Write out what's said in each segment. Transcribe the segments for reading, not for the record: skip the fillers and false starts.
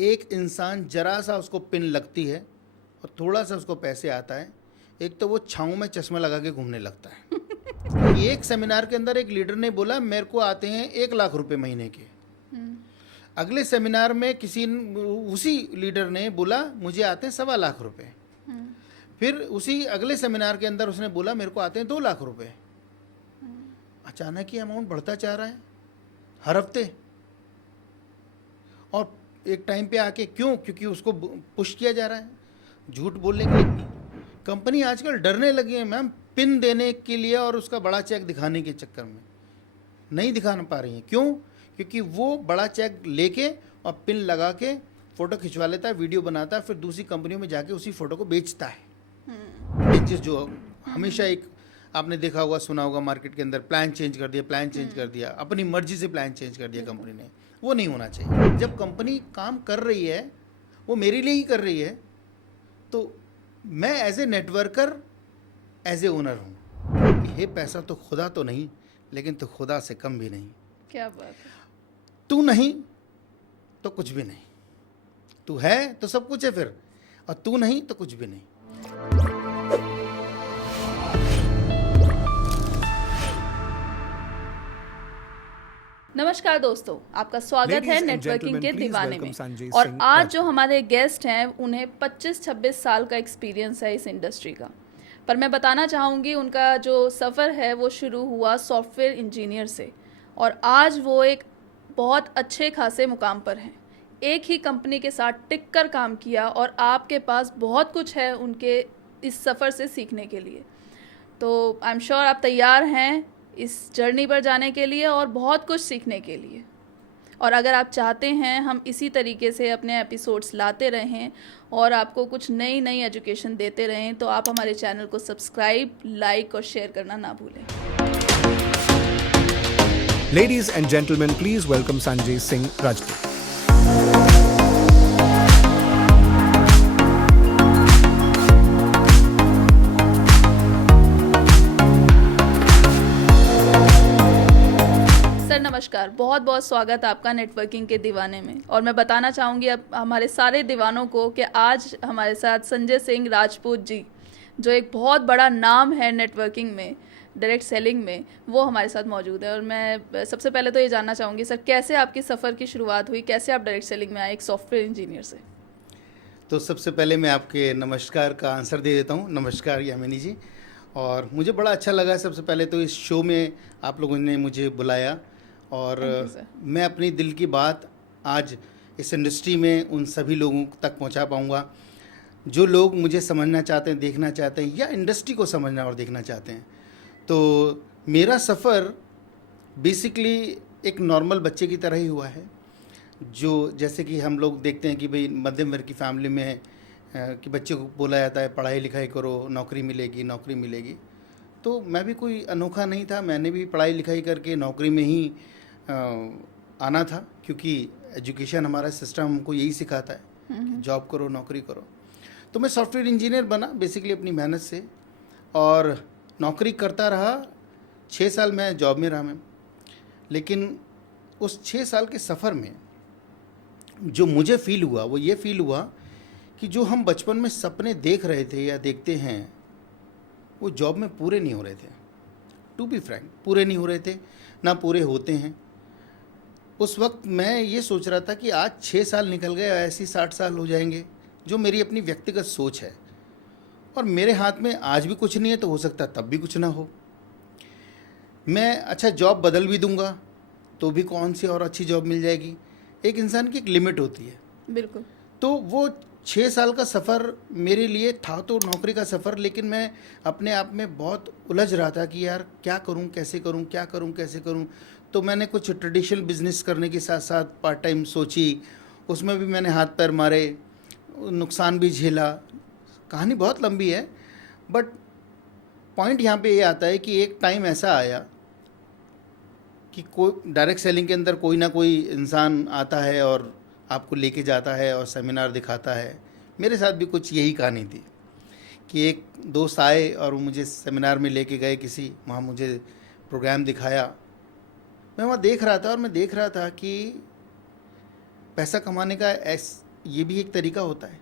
एक इंसान जरा सा उसको पिन लगती है और थोड़ा सा उसको पैसे आता है, एक तो वो छाँव में चश्मा लगा के घूमने लगता है। एक सेमिनार के अंदर एक लीडर ने बोला मेरे को आते हैं 1 लाख रुपए महीने के। अगले सेमिनार में उसी लीडर ने बोला मुझे आते हैं 1.25 लाख रुपए। फिर उसी अगले सेमिनार के अंदर उसने बोला मेरे को आते हैं 2 लाख रुपए। अचानक ये अमाउंट बढ़ता जा रहा है हर हफ्ते। और एक टाइम पे आके क्योंकि उसको पुश किया जा रहा है झूठ बोलने के लिए। कंपनी आजकल डरने लगी है मैम पिन देने के लिए और उसका बड़ा चेक दिखाने के चक्कर में नहीं दिखा पा रही है। क्यों? क्योंकि वो बड़ा चेक लेके और पिन लगा के फ़ोटो खिंचवा लेता है, वीडियो बनाता है, फिर दूसरी कंपनियों में जाके उसी फ़ोटो को बेचता है। एक चीज़ जो हमेशा एक आपने देखा होगा सुना होगा मार्केट के अंदर, प्लान चेंज कर दिया, अपनी मर्जी से प्लान चेंज कर दिया कंपनी ने। वो नहीं होना चाहिए। जब कंपनी काम कर रही है वो मेरे लिए ही कर रही है, तो मैं as a networker as a owner हूँ। ये पैसा तो खुदा तो नहीं, लेकिन तो खुदा से कम भी नहीं। क्या बात है। तू नहीं तो कुछ भी नहीं, तू है तो सब कुछ है फिर, और तू नहीं तो कुछ भी नहीं। नमस्कार दोस्तों, आपका स्वागत है नेटवर्किंग के दीवाने में। संजय और सिंह आज जो हमारे गेस्ट हैं उन्हें 25-26 साल का एक्सपीरियंस है इस इंडस्ट्री का। पर मैं बताना चाहूँगी उनका जो सफ़र है वो शुरू हुआ सॉफ्टवेयर इंजीनियर से, और आज वो एक बहुत अच्छे खासे मुकाम पर हैं। एक ही कंपनी के साथ टिक कर काम किया और आपके पास बहुत कुछ है उनके इस सफ़र से सीखने के लिए। तो आई एम श्योर आप तैयार हैं इस जर्नी पर जाने के लिए और बहुत कुछ सीखने के लिए। और अगर आप चाहते हैं हम इसी तरीके से अपने एपिसोड्स लाते रहें और आपको कुछ नई नई एजुकेशन देते रहें, तो आप हमारे चैनल को सब्सक्राइब, लाइक और शेयर करना ना भूलें। Ladies and gentlemen, please welcome Sanjay Singh Rajput. Sir नमस्कार, बहुत बहुत स्वागत आपका नेटवर्किंग के दीवाने में। और मैं बताना चाहूँगी अब हमारे सारे दीवानों को कि आज हमारे साथ संजय सिंह राजपूत जी, जो एक बहुत बड़ा नाम है नेटवर्किंग में, डायरेक्ट सेलिंग में, वो हमारे साथ मौजूद है। और मैं सबसे पहले तो ये जानना चाहूँगी सर, कैसे आपकी सफ़र की शुरुआत हुई, कैसे आप डायरेक्ट सेलिंग में आए एक सॉफ्टवेयर इंजीनियर से? तो सबसे पहले मैं आपके नमस्कार का आंसर दे देता हूँ। नमस्कार यामिनी जी, और मुझे बड़ा अच्छा लगा सबसे पहले तो इस शो में आप लोगों ने मुझे बुलाया, और मैं अपनी दिल की बात आज इस इंडस्ट्री में उन सभी लोगों तक पहुंचा पाऊंगा जो लोग मुझे समझना चाहते हैं, देखना चाहते हैं, या इंडस्ट्री को समझना और देखना चाहते हैं। तो मेरा सफ़र बेसिकली एक नॉर्मल बच्चे की तरह ही हुआ है, जो जैसे कि हम लोग देखते हैं कि भाई मध्यम वर्ग की फैमिली में है कि बच्चे को बोला जाता है पढ़ाई लिखाई करो, नौकरी मिलेगी नौकरी मिलेगी। तो मैं भी कोई अनोखा नहीं था, मैंने भी पढ़ाई लिखाई करके नौकरी में ही आना था, क्योंकि एजुकेशन हमारा सिस्टम हमको यही सिखाता है कि जॉब करो, नौकरी करो। तो मैं सॉफ्टवेयर इंजीनियर बना बेसिकली अपनी मेहनत से, और नौकरी करता रहा। 6 साल मैं जॉब में रहा मैम। लेकिन उस 6 साल के सफ़र में जो मुझे फ़ील हुआ वो ये फ़ील हुआ कि जो हम बचपन में सपने देख रहे थे या देखते हैं वो जॉब में पूरे नहीं हो रहे थे। टू बी फ्रैंक, पूरे नहीं हो रहे थे, ना पूरे होते हैं। उस वक्त मैं ये सोच रहा था कि आज 6 साल निकल गए, ऐसे 60 साल हो जाएंगे, जो मेरी अपनी व्यक्तिगत सोच है। और मेरे हाथ में आज भी कुछ नहीं है, तो हो सकता है तब भी कुछ ना हो। मैं अच्छा जॉब बदल भी दूंगा तो भी कौन सी और अच्छी जॉब मिल जाएगी। एक इंसान की एक लिमिट होती है। बिल्कुल। तो वो 6 साल का सफ़र मेरे लिए था तो नौकरी का सफ़र, लेकिन मैं अपने आप में बहुत उलझ रहा था कि यार क्या करूं, कैसे करूं, क्या करूं, कैसे करूं। तो मैंने कुछ ट्रेडिशनल बिजनेस करने के साथ साथ पार्ट टाइम सोची, उसमें भी मैंने हाथ पैर मारे, नुकसान भी झेला। कहानी बहुत लंबी है, बट पॉइंट यहाँ पे ये आता है कि एक टाइम ऐसा आया कि कोई डायरेक्ट सेलिंग के अंदर कोई ना कोई इंसान आता है और आपको लेके जाता है और सेमिनार दिखाता है। मेरे साथ भी कुछ यही कहानी थी कि एक दोस्त आए और वो मुझे सेमिनार में लेके गए किसी, वहाँ मुझे प्रोग्राम दिखाया। मैं वहाँ देख रहा था और मैं देख रहा था कि पैसा कमाने का ये भी एक तरीका होता है।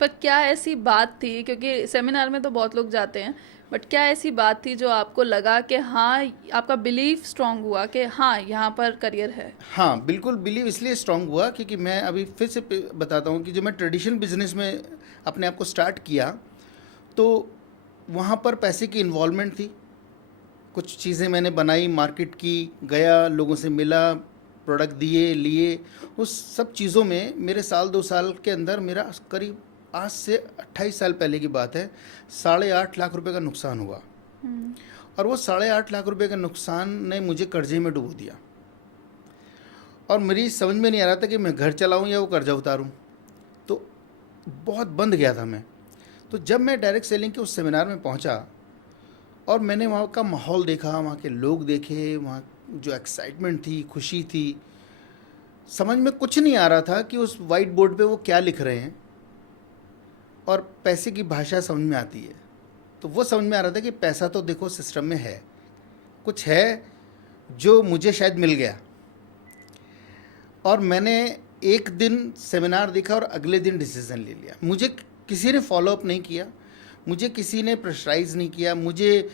पर क्या ऐसी बात थी, क्योंकि सेमिनार में तो बहुत लोग जाते हैं, बट क्या ऐसी बात थी जो आपको लगा कि हाँ, आपका बिलीफ स्ट्रांग हुआ कि हाँ यहाँ पर करियर है? हाँ, बिल्कुल बिलीव इसलिए स्ट्रांग हुआ क्योंकि मैं अभी फिर से बताता हूँ कि जब मैं ट्रेडिशनल बिजनेस में अपने आप को स्टार्ट किया तो वहाँ पर पैसे की इन्वॉल्वमेंट थी। कुछ चीज़ें मैंने बनाई, मार्केट की, गया, लोगों से मिला, प्रोडक्ट दिए, लिए। उस सब चीज़ों में मेरे साल 2 साल के अंदर मेरा करीब, आज से 28 साल पहले की बात है, 8.5 लाख रुपए का नुकसान हुआ। और वो 8.5 लाख रुपए का नुकसान ने मुझे कर्जे में डुबो दिया और मेरी समझ में नहीं आ रहा था कि मैं घर चलाऊं या वो कर्जा उतारूं। तो बहुत बंद गया था मैं। तो जब मैं डायरेक्ट सेलिंग के उस सेमिनार में पहुंचा और मैंने वहाँ का माहौल देखा, वहाँ के लोग देखे, वहाँ जो एक्साइटमेंट थी, खुशी थी, समझ में कुछ नहीं आ रहा था कि उस वाइट बोर्ड पे वो क्या लिख रहे हैं और पैसे की भाषा समझ में आती है। तो वो समझ में आ रहा था कि पैसा तो देखो सिस्टम में है, कुछ है जो मुझे शायद मिल गया। और मैंने एक दिन सेमिनार देखा और अगले दिन डिसीजन ले लिया। मुझे किसी ने फॉलोअप नहीं किया, मुझे किसी ने प्रेशराइज नहीं किया, मुझे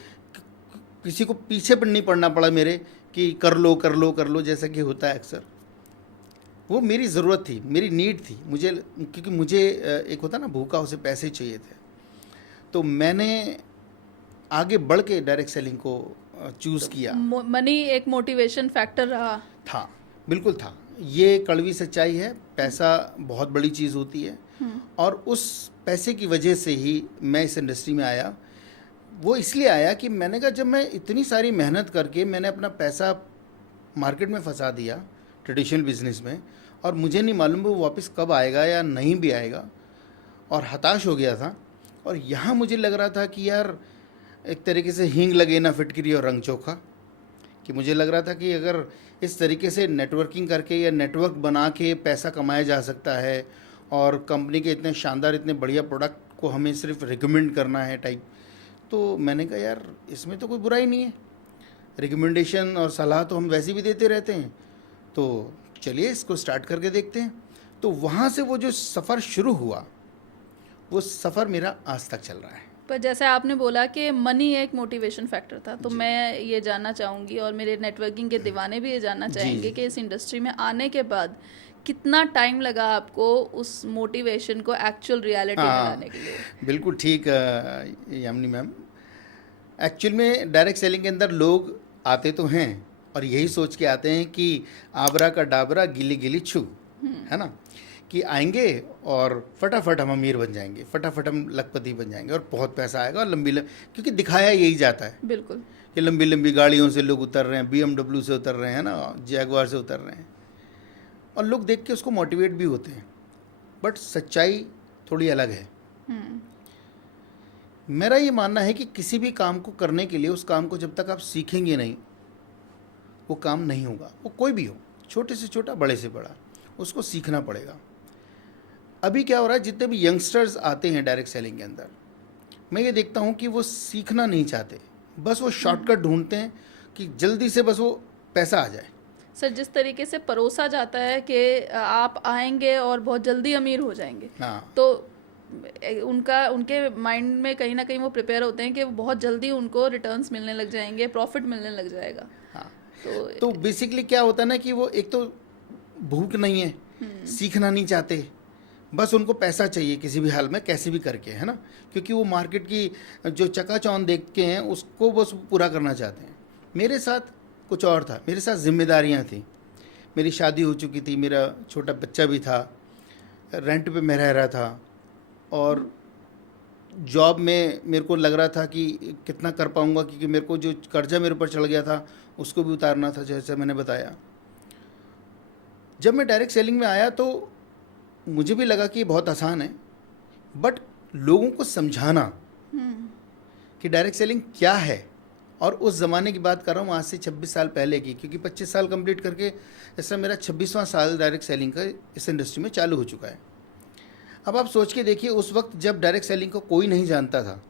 किसी को पीछे पर नहीं पड़ना पड़ा मेरे कि कर लो कर लो कर लो, जैसा कि होता है अक्सर। वो मेरी ज़रूरत थी, मेरी नीड थी मुझे, क्योंकि मुझे एक होता ना भूखा, उसे पैसे चाहिए थे। तो मैंने आगे बढ़ के डायरेक्ट सेलिंग को चूज़ किया। मनी एक मोटिवेशन फैक्टर रहा? था, बिल्कुल था। ये कड़वी सच्चाई है, पैसा बहुत बड़ी चीज़ होती है। और उस पैसे की वजह से ही मैं इस इंडस्ट्री में आया। वो इसलिए आया कि मैंने कहा जब मैं इतनी सारी मेहनत करके मैंने अपना पैसा मार्केट में फंसा दिया ट्रेडिशनल बिजनेस में, और मुझे नहीं मालूम वो वापस कब आएगा या नहीं भी आएगा, और हताश हो गया था। और यहाँ मुझे लग रहा था कि यार एक तरीके से हींग लगे ना फिटकरी और रंग चोखा, कि मुझे लग रहा था कि अगर इस तरीके से नेटवर्किंग करके या नेटवर्क बना के पैसा कमाया जा सकता है और कंपनी के इतने शानदार, इतने बढ़िया प्रोडक्ट को हमें सिर्फ रिकमेंड करना है टाइप, तो मैंने कहा यार इसमें तो कोई बुराई नहीं है, रिकमेंडेशन और सलाह तो हम वैसे भी देते रहते हैं, तो चलिए इसको स्टार्ट करके देखते हैं। तो वहाँ से वो जो सफ़र शुरू हुआ, वो सफ़र मेरा आज तक चल रहा है। पर जैसे आपने बोला कि मनी एक मोटिवेशन फैक्टर था, तो मैं ये जानना चाहूँगी और मेरे नेटवर्किंग के दीवाने भी ये जानना चाहेंगे कि इस इंडस्ट्री में आने के बाद कितना टाइम लगा आपको उस मोटिवेशन को एक्चुअल रियलिटी में लाने के लिए? बिल्कुल ठीक यामिनी मैम। एक्चुअल में डायरेक्ट सेलिंग के अंदर लोग आते तो हैं और यही सोच के आते हैं कि आबरा का डाबरा गिली गिली छू, है ना, कि आएंगे और फटाफट हम अमीर बन जाएंगे, फटाफट हम लखपति बन जाएंगे और बहुत पैसा आएगा और क्योंकि दिखाया यही जाता है बिल्कुल कि लंबी लंबी गाड़ियों से लोग उतर रहे हैं, BMW से उतर रहे हैं ना, जैगवार से उतर रहे हैं, और लोग देख के उसको मोटिवेट भी होते हैं। बट सच्चाई थोड़ी अलग है। मेरा ये मानना है कि किसी भी काम को करने के लिए उस काम को जब तक आप सीखेंगे नहीं, वो काम नहीं होगा। वो कोई भी हो, छोटे से छोटा, बड़े से बड़ा, उसको सीखना पड़ेगा। अभी क्या हो रहा है, जितने भी यंगस्टर्स आते हैं डायरेक्ट सेलिंग के अंदर, मैं ये देखता हूँ कि वो सीखना नहीं चाहते, बस वो शॉर्टकट ढूंढते हैं कि जल्दी से बस वो पैसा आ जाए। सर, जिस तरीके से परोसा जाता है कि आप आएंगे और बहुत जल्दी अमीर हो जाएंगे, हाँ, तो उनके माइंड में कहीं ना कहीं वो प्रिपेयर होते हैं कि बहुत जल्दी उनको रिटर्न्स मिलने लग जाएंगे, प्रॉफिट मिलने लग जाएगा। हाँ। तो बेसिकली क्या होता है ना कि वो एक तो भूख नहीं है, सीखना नहीं चाहते, बस उनको पैसा चाहिए किसी भी हाल में, कैसे भी करके, है ना, क्योंकि वो मार्केट की जो चकाचौंध देख के हैं उसको बस पूरा करना चाहते हैं। मेरे साथ कुछ और था, मेरे साथ जिम्मेदारियां थी, मेरी शादी हो चुकी थी, मेरा छोटा बच्चा भी था, रेंट पे मैं रह रहा था, और जॉब में मेरे को लग रहा था कि कितना कर पाऊंगा, क्योंकि मेरे को जो कर्जा मेरे ऊपर चढ़ गया था उसको भी उतारना था, जैसे मैंने बताया। जब मैं डायरेक्ट सेलिंग में आया तो मुझे भी लगा कि ये बहुत आसान है, बट लोगों को समझाना कि डायरेक्ट सेलिंग क्या है, और उस ज़माने की बात कर रहा हूँ आज से 26 साल पहले की, क्योंकि 25 साल कंप्लीट करके ऐसा मेरा 26वां साल डायरेक्ट सेलिंग का इस इंडस्ट्री में चालू हो चुका है। अब आप सोच के देखिए, उस वक्त जब डायरेक्ट सेलिंग को कोई नहीं जानता था,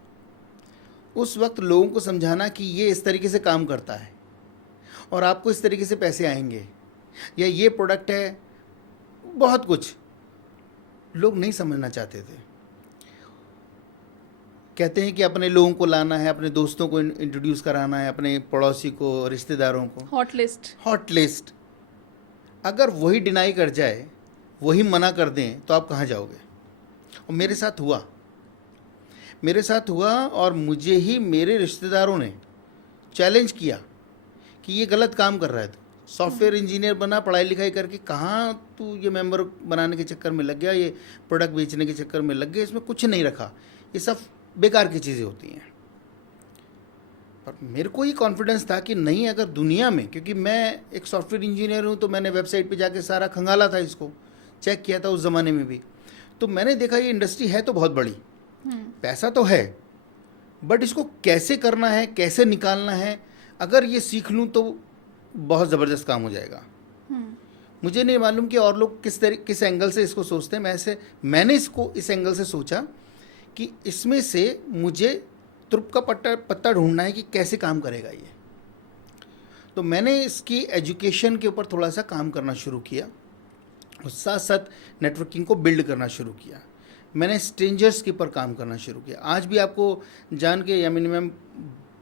उस वक्त लोगों को समझाना कि ये इस तरीके से काम करता है और आपको इस तरीके से पैसे आएंगे, या ये प्रोडक्ट है, बहुत कुछ, लोग नहीं समझना चाहते थे। कहते हैं कि अपने लोगों को लाना है, अपने दोस्तों को इंट्रोड्यूस कराना है, अपने पड़ोसी को, रिश्तेदारों को। Hot list. हॉट लिस्ट अगर वही डिनाई कर जाए, वही मना कर दें, तो आप कहाँ जाओगे? और मेरे साथ हुआ और मुझे ही मेरे रिश्तेदारों ने चैलेंज किया कि ये गलत काम कर रहा है। तो सॉफ्टवेयर इंजीनियर बना, पढ़ाई लिखाई करके कहाँ तू ये मेंबर बनाने के चक्कर में लग गया, ये प्रोडक्ट बेचने के चक्कर में लग गया, इसमें कुछ नहीं रखा, ये सब बेकार की चीज़ें होती हैं। पर मेरे को ये कॉन्फिडेंस था कि नहीं, अगर दुनिया में, क्योंकि मैं एक सॉफ्टवेयर इंजीनियर हूँ, तो मैंने वेबसाइट पे जाके सारा खंगाला था, इसको चेक किया था उस ज़माने में भी। तो मैंने देखा ये इंडस्ट्री है तो बहुत बड़ी, पैसा तो है, बट इसको कैसे करना है, कैसे निकालना है, अगर ये सीख लूँ तो बहुत ज़बरदस्त काम हो जाएगा। मुझे नहीं मालूम कि और लोग किस एंगल से इसको सोचते हैं। मैंने इसको इस एंगल से सोचा कि इसमें से मुझे तुरुप का पत्ता ढूंढना है कि कैसे काम करेगा ये। तो मैंने इसकी एजुकेशन के ऊपर थोड़ा सा काम करना शुरू किया और साथ साथ नेटवर्किंग को बिल्ड करना शुरू किया। मैंने स्ट्रेंजर्स के ऊपर काम करना शुरू किया। आज भी आपको जान के यानी मैम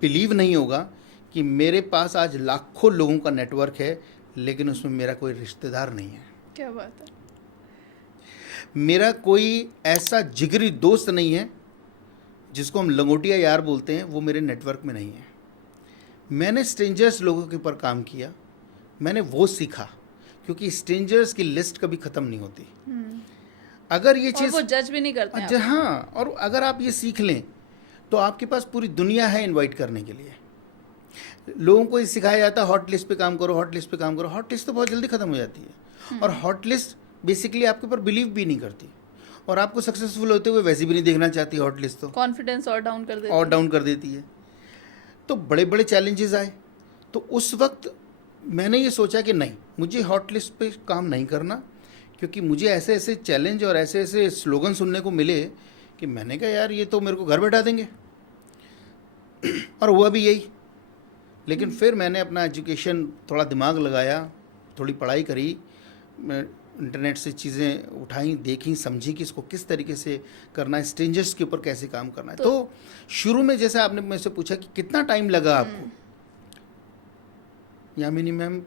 बिलीव नहीं होगा कि मेरे पास आज लाखों लोगों का नेटवर्क है, लेकिन उसमें मेरा कोई रिश्तेदार नहीं है। क्या बात है। मेरा कोई ऐसा जिगरी दोस्त नहीं है जिसको हम लंगोटिया यार बोलते हैं, वो मेरे नेटवर्क में नहीं है। मैंने स्ट्रेंजर्स लोगों के ऊपर काम किया, मैंने वो सीखा, क्योंकि स्ट्रेंजर्स की लिस्ट कभी ख़त्म नहीं होती। अगर ये चीज़, वो जज भी नहीं करते अच्छा हाँ, और अगर आप ये सीख लें तो आपके पास पूरी दुनिया है इनवाइट करने के लिए। लोगों को ये सिखाया जाता है हॉट लिस्ट पे काम करो, हॉट लिस्ट पे काम करो। हॉट लिस्ट तो बहुत जल्दी ख़त्म हो जाती है, और हॉट लिस्ट बेसिकली आपके ऊपर बिलीव भी नहीं करती, और आपको सक्सेसफुल होते हुए वैसे भी नहीं देखना चाहती हॉट लिस्ट। तो कॉन्फिडेंस और डाउन कर देती है। तो बड़े बड़े चैलेंजेस आए, तो उस वक्त मैंने ये सोचा कि नहीं, मुझे हॉट लिस्ट पे काम नहीं करना, क्योंकि मुझे ऐसे ऐसे चैलेंज और ऐसे ऐसे स्लोगन सुनने को मिले कि मैंने कहा यार ये तो मेरे को घर बैठा देंगे। और हुआ भी यही। लेकिन फिर मैंने अपना एजुकेशन थोड़ा दिमाग लगाया, थोड़ी पढ़ाई करी, इंटरनेट से चीज़ें उठाई, देखी, समझी कि इसको किस तरीके से करना है, स्ट्रेंजर्स के ऊपर कैसे काम करना है। तो शुरू में जैसे आपने मुझसे पूछा कि कितना टाइम लगा आपको, यामिनी मैम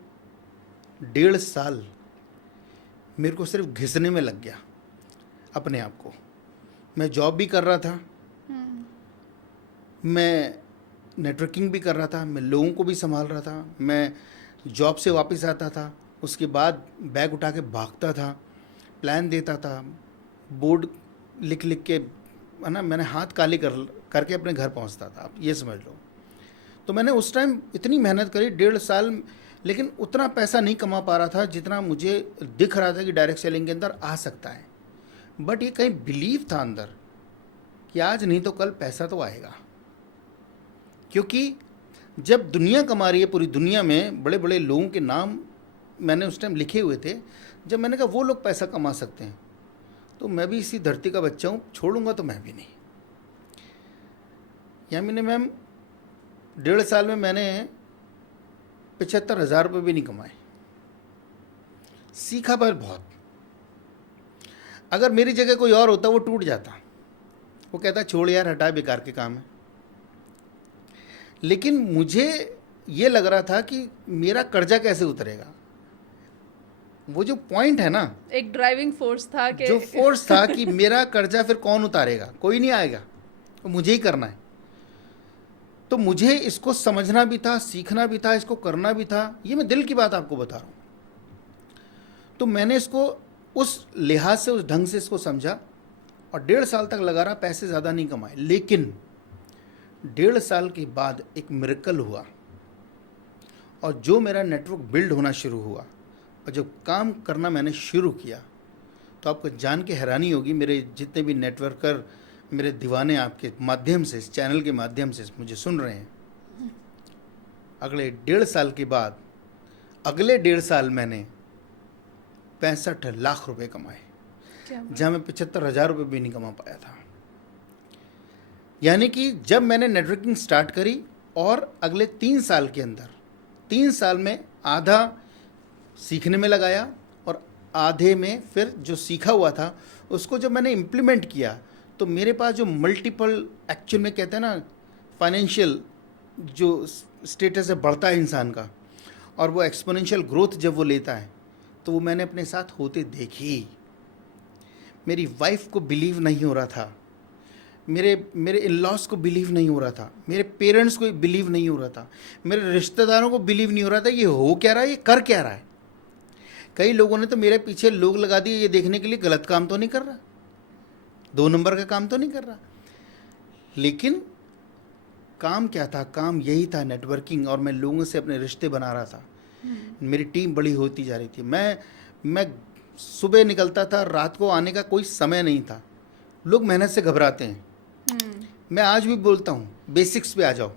1.5 साल मेरे को सिर्फ घिसने में लग गया अपने आप को। मैं जॉब भी कर रहा था, मैं नेटवर्किंग भी कर रहा था, मैं लोगों को भी संभाल रहा था, मैं जॉब से वापस आता था, उसके बाद बैग उठा के भागता था, प्लान देता था, बोर्ड लिख लिख के, है ना, मैंने हाथ काले करके अपने घर पहुंचता था, आप ये समझ लो। तो मैंने उस टाइम इतनी मेहनत करी 1.5 साल, लेकिन उतना पैसा नहीं कमा पा रहा था जितना मुझे दिख रहा था कि डायरेक्ट सेलिंग के अंदर आ सकता है। बट ये कहीं बिलीव था अंदर कि आज नहीं तो कल पैसा तो आएगा, क्योंकि जब दुनिया कमा रही है, पूरी दुनिया में बड़े बड़े लोगों के नाम मैंने उस टाइम लिखे हुए थे। जब मैंने कहा वो लोग पैसा कमा सकते हैं, तो मैं भी इसी धरती का बच्चा हूँ, छोड़ूंगा तो मैं भी नहीं। यामिनी मैम 1.5 साल में मैंने 75,000 रुपये भी नहीं कमाए, सीखा पर बहुत। अगर मेरी जगह कोई और होता वो टूट जाता, वो कहता छोड़ यार, हटा, बेकार के काम है। लेकिन मुझे ये लग रहा था कि मेरा कर्जा कैसे उतरेगा। वो जो पॉइंट है ना, एक ड्राइविंग फोर्स था कि जो फोर्स था कि मेरा कर्जा फिर कौन उतारेगा, कोई नहीं आएगा, तो मुझे ही करना है। तो मुझे इसको समझना भी था, सीखना भी था, इसको करना भी था। ये मैं दिल की बात आपको बता रहा हूँ। तो मैंने इसको उस लिहाज से, उस ढंग से इसको समझा, और 1.5 साल तक लगा रहा। पैसे ज़्यादा नहीं कमाए, लेकिन 1.5 साल के बाद एक मिरेकल हुआ, और जो मेरा नेटवर्क बिल्ड होना शुरू हुआ और जब काम करना मैंने शुरू किया, तो आपको जान के हैरानी होगी, मेरे जितने भी नेटवर्कर, मेरे दीवाने आपके माध्यम से, इस चैनल के माध्यम से मुझे सुन रहे हैं, अगले 1.5 साल के बाद, अगले 1.5 साल मैंने 65 लाख रुपए कमाए, जहाँ मैं 75,000 रुपये भी नहीं कमा पाया था। यानी कि जब मैंने नेटवर्किंग स्टार्ट करी, और अगले 3 साल के अंदर, 3 साल में आधा सीखने में लगाया और आधे में फिर जो सीखा हुआ था उसको जब मैंने इम्प्लीमेंट किया तो मेरे पास जो मल्टीपल, एक्चुअल में कहते हैं ना फाइनेंशियल जो स्टेटस है बढ़ता है इंसान का, और वो एक्सपोनेंशियल ग्रोथ जब वो लेता है तो वो मैंने अपने साथ होते देखी। मेरी वाइफ को बिलीव नहीं हो रहा था, मेरे इन लॉज को बिलीव नहीं हो रहा था, मेरे पेरेंट्स को बिलीव नहीं हो रहा था, मेरे रिश्तेदारों को बिलीव नहीं हो रहा था ये हो क्या रहा है, ये कर क्या रहा है। कई लोगों ने तो मेरे पीछे लोग लगा दिए ये देखने के लिए गलत काम तो नहीं कर रहा, 2 नंबर का काम तो नहीं कर रहा। लेकिन काम क्या था, काम यही था नेटवर्किंग, और मैं लोगों से अपने रिश्ते बना रहा था। मेरी टीम बड़ी होती जा रही थी। मैं सुबह निकलता था, रात को आने का कोई समय नहीं था। लोग मेहनत से घबराते हैं। मैं आज भी बोलता हूँ बेसिक्स पे आ जाओ,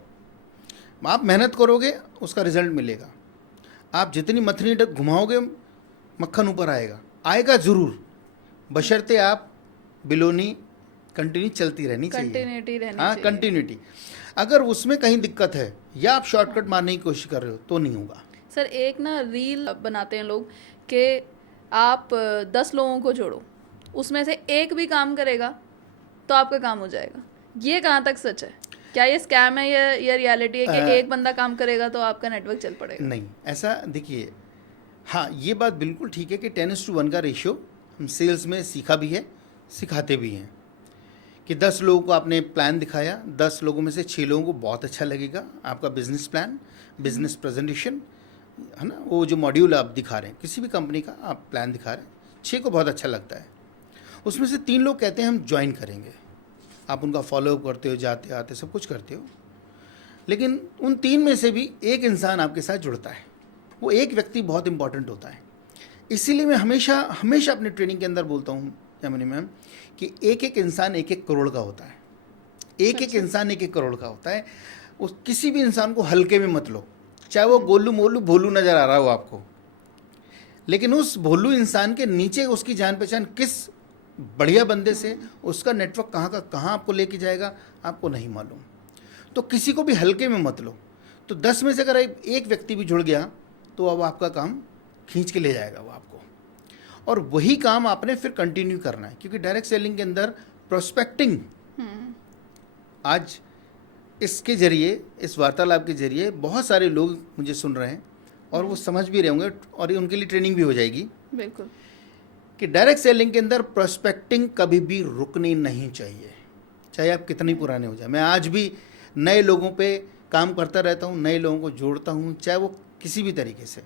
आप मेहनत करोगे उसका रिजल्ट मिलेगा। आप जितनी मथनी घुमाओगे मक्खन ऊपर आएगा ज़रूर, बशर्ते आप बिलोनी कंटिन्यू चलती रहनी चाहिए, कंटिन्यूटी रहनी हाँ चाहिए। कंटिन्यूटी। अगर उसमें कहीं दिक्कत है या आप शॉर्टकट मारने की कोशिश कर रहे हो तो नहीं होगा। सर एक ना रील बनाते हैं लोग कि आप 10 लोगों को जोड़ो, उसमें से एक भी काम करेगा तो आपका काम हो जाएगा। ये कहाँ तक सच है? क्या ये स्कैम है या ये रियलिटी है कि एक बंदा काम करेगा तो आपका नेटवर्क चल पड़ेगा? नहीं, ऐसा देखिए, हाँ ये बात बिल्कुल ठीक है कि 10:1 का रेशियो हम सेल्स में सीखा भी है, सिखाते भी हैं कि 10 लोगों को आपने प्लान दिखाया, 10 लोगों में से 6 लोगों को बहुत अच्छा लगेगा आपका बिजनेस प्लान, बिजनेस प्रेजेंटेशन, है ना, वो जो मॉड्यूल आप दिखा रहे हैं किसी भी कंपनी का आप प्लान दिखा रहे हैं, 6 को बहुत अच्छा लगता है। उसमें से 3 लोग कहते हैं हम ज्वाइन करेंगे। आप उनका फॉलोअप करते हो, जाते आते सब कुछ करते हो, लेकिन उन 3 में से भी एक इंसान आपके साथ जुड़ता है। वो एक व्यक्ति बहुत इंपॉर्टेंट होता है। इसीलिए मैं हमेशा अपनी ट्रेनिंग के अंदर बोलता हूँ यामिनी मैम कि एक इंसान 1 करोड़ का होता है। एक इंसान 1 करोड़ का होता है। उस किसी भी इंसान को हल्के में मत लो, चाहे वो गोलू मोलू भोलू नज़र आ रहा हो आपको, लेकिन उस भोलू इंसान के नीचे उसकी जान पहचान किस बढ़िया बंदे से, उसका नेटवर्क कहाँ का कहाँ आपको लेके जाएगा आपको नहीं मालूम। तो किसी को भी हल्के में मत लो। तो 10 में से अगर एक व्यक्ति भी जुड़ गया तो अब आपका काम खींच के ले जाएगा वो आपको, और वही काम आपने फिर कंटिन्यू करना है। क्योंकि डायरेक्ट सेलिंग के अंदर प्रोस्पेक्टिंग, आज इसके जरिए, इस वार्तालाप के जरिए बहुत सारे लोग मुझे सुन रहे हैं और वो समझ भी रहे होंगे, और उनके लिए ट्रेनिंग भी हो जाएगी बिल्कुल कि डायरेक्ट सेलिंग के अंदर प्रोस्पेक्टिंग कभी भी रुकनी नहीं चाहिए, चाहे आप कितने पुराने हो जाए। मैं आज भी नए लोगों पे काम करता रहता हूँ, नए लोगों को जोड़ता हूँ, चाहे वो किसी भी तरीके से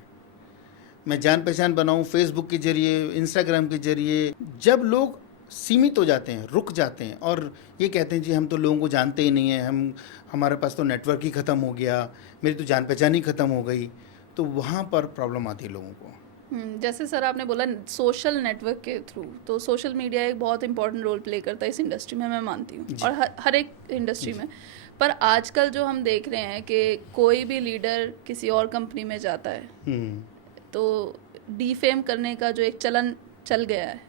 मैं जान पहचान बनाऊँ, फेसबुक के जरिए, इंस्टाग्राम के जरिए। जब लोग सीमित हो जाते हैं, रुक जाते हैं और ये कहते हैं जी हम तो लोगों को जानते ही नहीं हैं, हमारे पास तो नेटवर्क ही ख़त्म हो गया, मेरी तो जान पहचान ही ख़त्म हो गई, तो वहाँ पर प्रॉब्लम आती है लोगों को। जैसे सर आपने बोला सोशल नेटवर्क के थ्रू, तो सोशल मीडिया एक बहुत इंपॉर्टेंट रोल प्ले करता है इस इंडस्ट्री में, मैं मानती हूँ, और हर एक इंडस्ट्री में। पर आजकल जो हम देख रहे हैं कि कोई भी लीडर किसी और कंपनी में जाता है तो डीफेम करने का जो एक चलन चल गया है,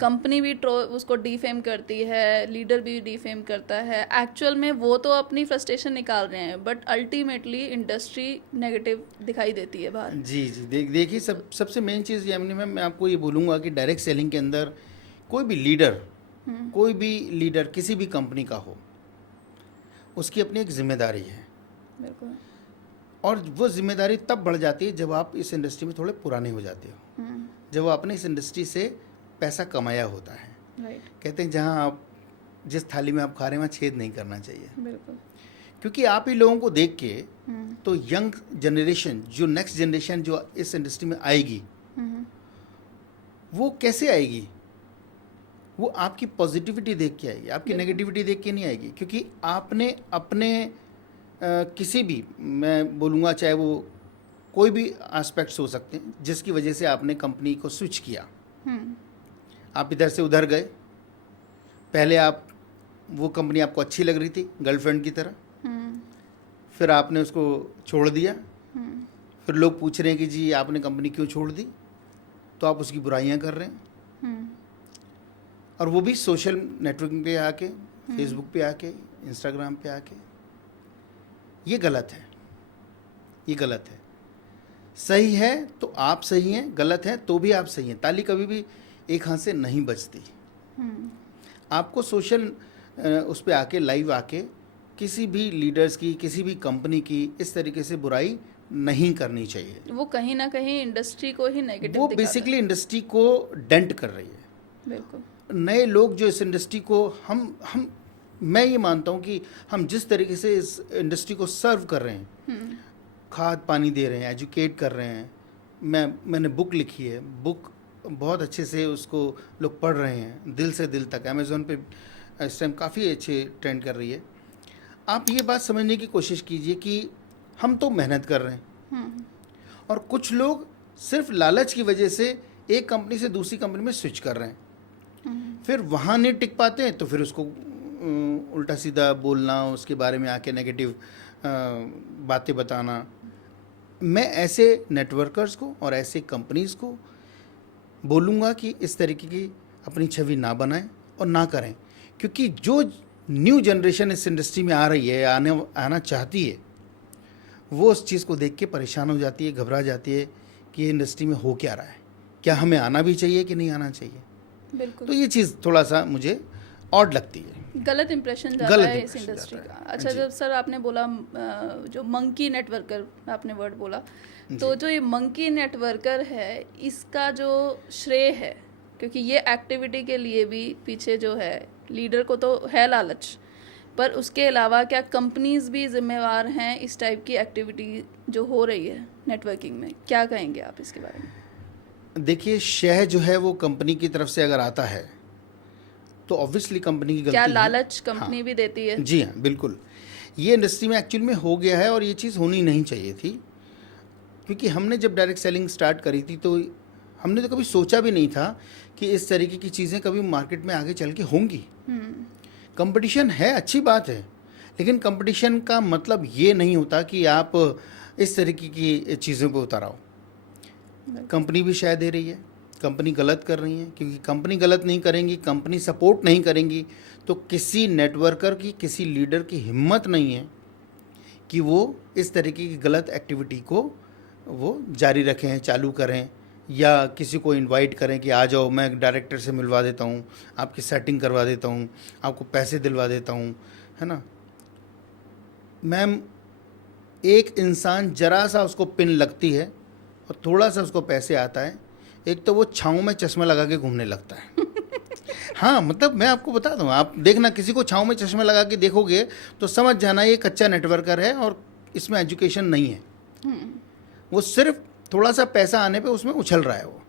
कंपनी भी उसको डीफेम करती है, लीडर भी डीफेम करता है। एक्चुअल में वो तो अपनी फ्रस्ट्रेशन निकाल रहे हैं, बट अल्टीमेटली इंडस्ट्री नेगेटिव दिखाई देती है बाहर। जी देखिए, सबसे मेन चीज़ यामिनी मैम मैं आपको ये बोलूँगा कि डायरेक्ट सेलिंग के अंदर कोई भी लीडर किसी भी कंपनी का हो, उसकी अपनी एक जिम्मेदारी है। बिल्कुल। और वो जिम्मेदारी तब बढ़ जाती है जब आप इस इंडस्ट्री में थोड़े पुराने हो जाते हो, जब आपने इस इंडस्ट्री से पैसा कमाया होता है। राइट। कहते हैं जहाँ आप जिस थाली में आप खा रहे हैं वहाँ छेद नहीं करना चाहिए। बिल्कुल। क्योंकि आप ही लोगों को देख के तो यंग जनरेशन, जो नेक्स्ट जनरेशन जो इस इंडस्ट्री में आएगी, वो कैसे आएगी? वो आपकी पॉजिटिविटी देख के आएगी, आपकी नेगेटिविटी देख के नहीं आएगी। क्योंकि आपने अपने किसी भी, मैं बोलूँगा चाहे वो कोई भी एस्पेक्ट्स हो सकते हैं, जिसकी वजह से आपने कंपनी को स्विच किया। आप इधर से उधर गए, पहले आप वो कंपनी आपको अच्छी लग रही थी गर्लफ्रेंड की तरह, फिर आपने उसको छोड़ दिया, फिर लोग पूछ रहे हैं कि जी आपने कंपनी क्यों छोड़ दी, तो आप उसकी बुराइयां कर रहे हैं। और वो भी सोशल नेटवर्किंग पे आके, फेसबुक पे आके, इंस्टाग्राम पे आके। ये गलत है, ये गलत है। सही है तो आप सही हैं, गलत है तो भी आप सही हैं। ताली कभी भी एक हाथ से नहीं बजती। आपको सोशल उस पे आके, लाइव आके किसी भी लीडर्स की, किसी भी कंपनी की इस तरीके से बुराई नहीं करनी चाहिए। वो कहीं ना कहीं इंडस्ट्री को ही नेगेटिव वो दिखाता है। बेसिकली इंडस्ट्री को डेंट कर रही है। बिल्कुल। नए लोग जो इस इंडस्ट्री को हम मैं ये मानता हूँ कि हम जिस तरीके से इस इंडस्ट्री को सर्व कर रहे हैं, खाद पानी दे रहे हैं, एजुकेट कर रहे हैं। मैंने बुक लिखी है, बुक बहुत अच्छे से उसको लोग पढ़ रहे हैं, दिल से दिल तक। अमेज़ोन पे इस टाइम काफ़ी अच्छे ट्रेंड कर रही है। आप ये बात समझने की कोशिश कीजिए कि हम तो मेहनत कर रहे हैं और कुछ लोग सिर्फ लालच की वजह से एक कंपनी से दूसरी कंपनी में स्विच कर रहे हैं, फिर वहाँ नहीं टिक पाते हैं तो फिर उसको उल्टा सीधा बोलना, उसके बारे में आके नेगेटिव बातें बताना। मैं ऐसे नेटवर्कर्स को और ऐसे कंपनीज़ को बोलूँगा कि इस तरीके की अपनी छवि ना बनाएं और ना करें, क्योंकि जो न्यू जनरेशन इस इंडस्ट्री में आ रही है, आना चाहती है, वो उस चीज़ को देख के परेशान हो जाती है, घबरा जाती है कि ये इंडस्ट्री में हो क्या रहा है, क्या हमें आना भी चाहिए कि नहीं आना चाहिए। बिल्कुल। तो ये चीज़ थोड़ा सा मुझे ऑड लगती है। गलत इंप्रेशन जाता है इस इंडस्ट्री का। अच्छा, जब सर आपने बोला जो मंकी नेटवर्कर आपने वर्ड बोला, तो जो ये मंकी नेटवर्कर है, इसका जो श्रेय है, क्योंकि ये एक्टिविटी के लिए भी पीछे जो है लीडर को तो है लालच, पर उसके अलावा क्या कंपनीज भी जिम्मेवार हैं इस टाइप की एक्टिविटी जो हो रही है नेटवर्किंग में? क्या कहेंगे आप इसके बारे में? देखिए, शह जो है वो कंपनी की तरफ से अगर आता है तो ऑब्वियसली कंपनी की गलती क्या है। लालच कंपनी भी देती है? जी हाँ, बिल्कुल। ये इंडस्ट्री में एक्चुअल में हो गया है और ये चीज़ होनी नहीं चाहिए थी, क्योंकि हमने जब डायरेक्ट सेलिंग स्टार्ट करी थी तो हमने तो कभी सोचा भी नहीं था कि इस तरीके की चीज़ें कभी मार्केट में आगे चल के होंगी। कंपटीशन है, अच्छी बात है, लेकिन कंपटीशन का मतलब ये नहीं होता कि आप इस तरीके की चीज़ों को उतार आओ। कंपनी भी शायद दे रही है, कंपनी गलत कर रही है, क्योंकि कंपनी गलत नहीं करेंगी, कंपनी सपोर्ट नहीं करेंगी, तो किसी नेटवर्कर की, किसी लीडर की हिम्मत नहीं है कि वो इस तरीके की गलत एक्टिविटी को वो जारी रखें, चालू करें, या किसी को इनवाइट करें कि आ जाओ, मैं डायरेक्टर से मिलवा देता हूँ, आपकी सेटिंग करवा देता हूँ, आपको पैसे दिलवा देता हूँ, है ना। मैम, एक इंसान जरा सा उसको पिन लगती है और थोड़ा सा उसको पैसे आता है, एक तो वो छाँव में चश्मा लगा के घूमने लगता है। हाँ, मतलब मैं आपको बता दूँ, आप देखना, किसी को छाँव में चश्मा लगा के देखोगे तो समझ जाना ये कच्चा नेटवर्कर है और इसमें एजुकेशन नहीं है। वो सिर्फ थोड़ा सा पैसा आने पे उसमें उछल रहा है वो।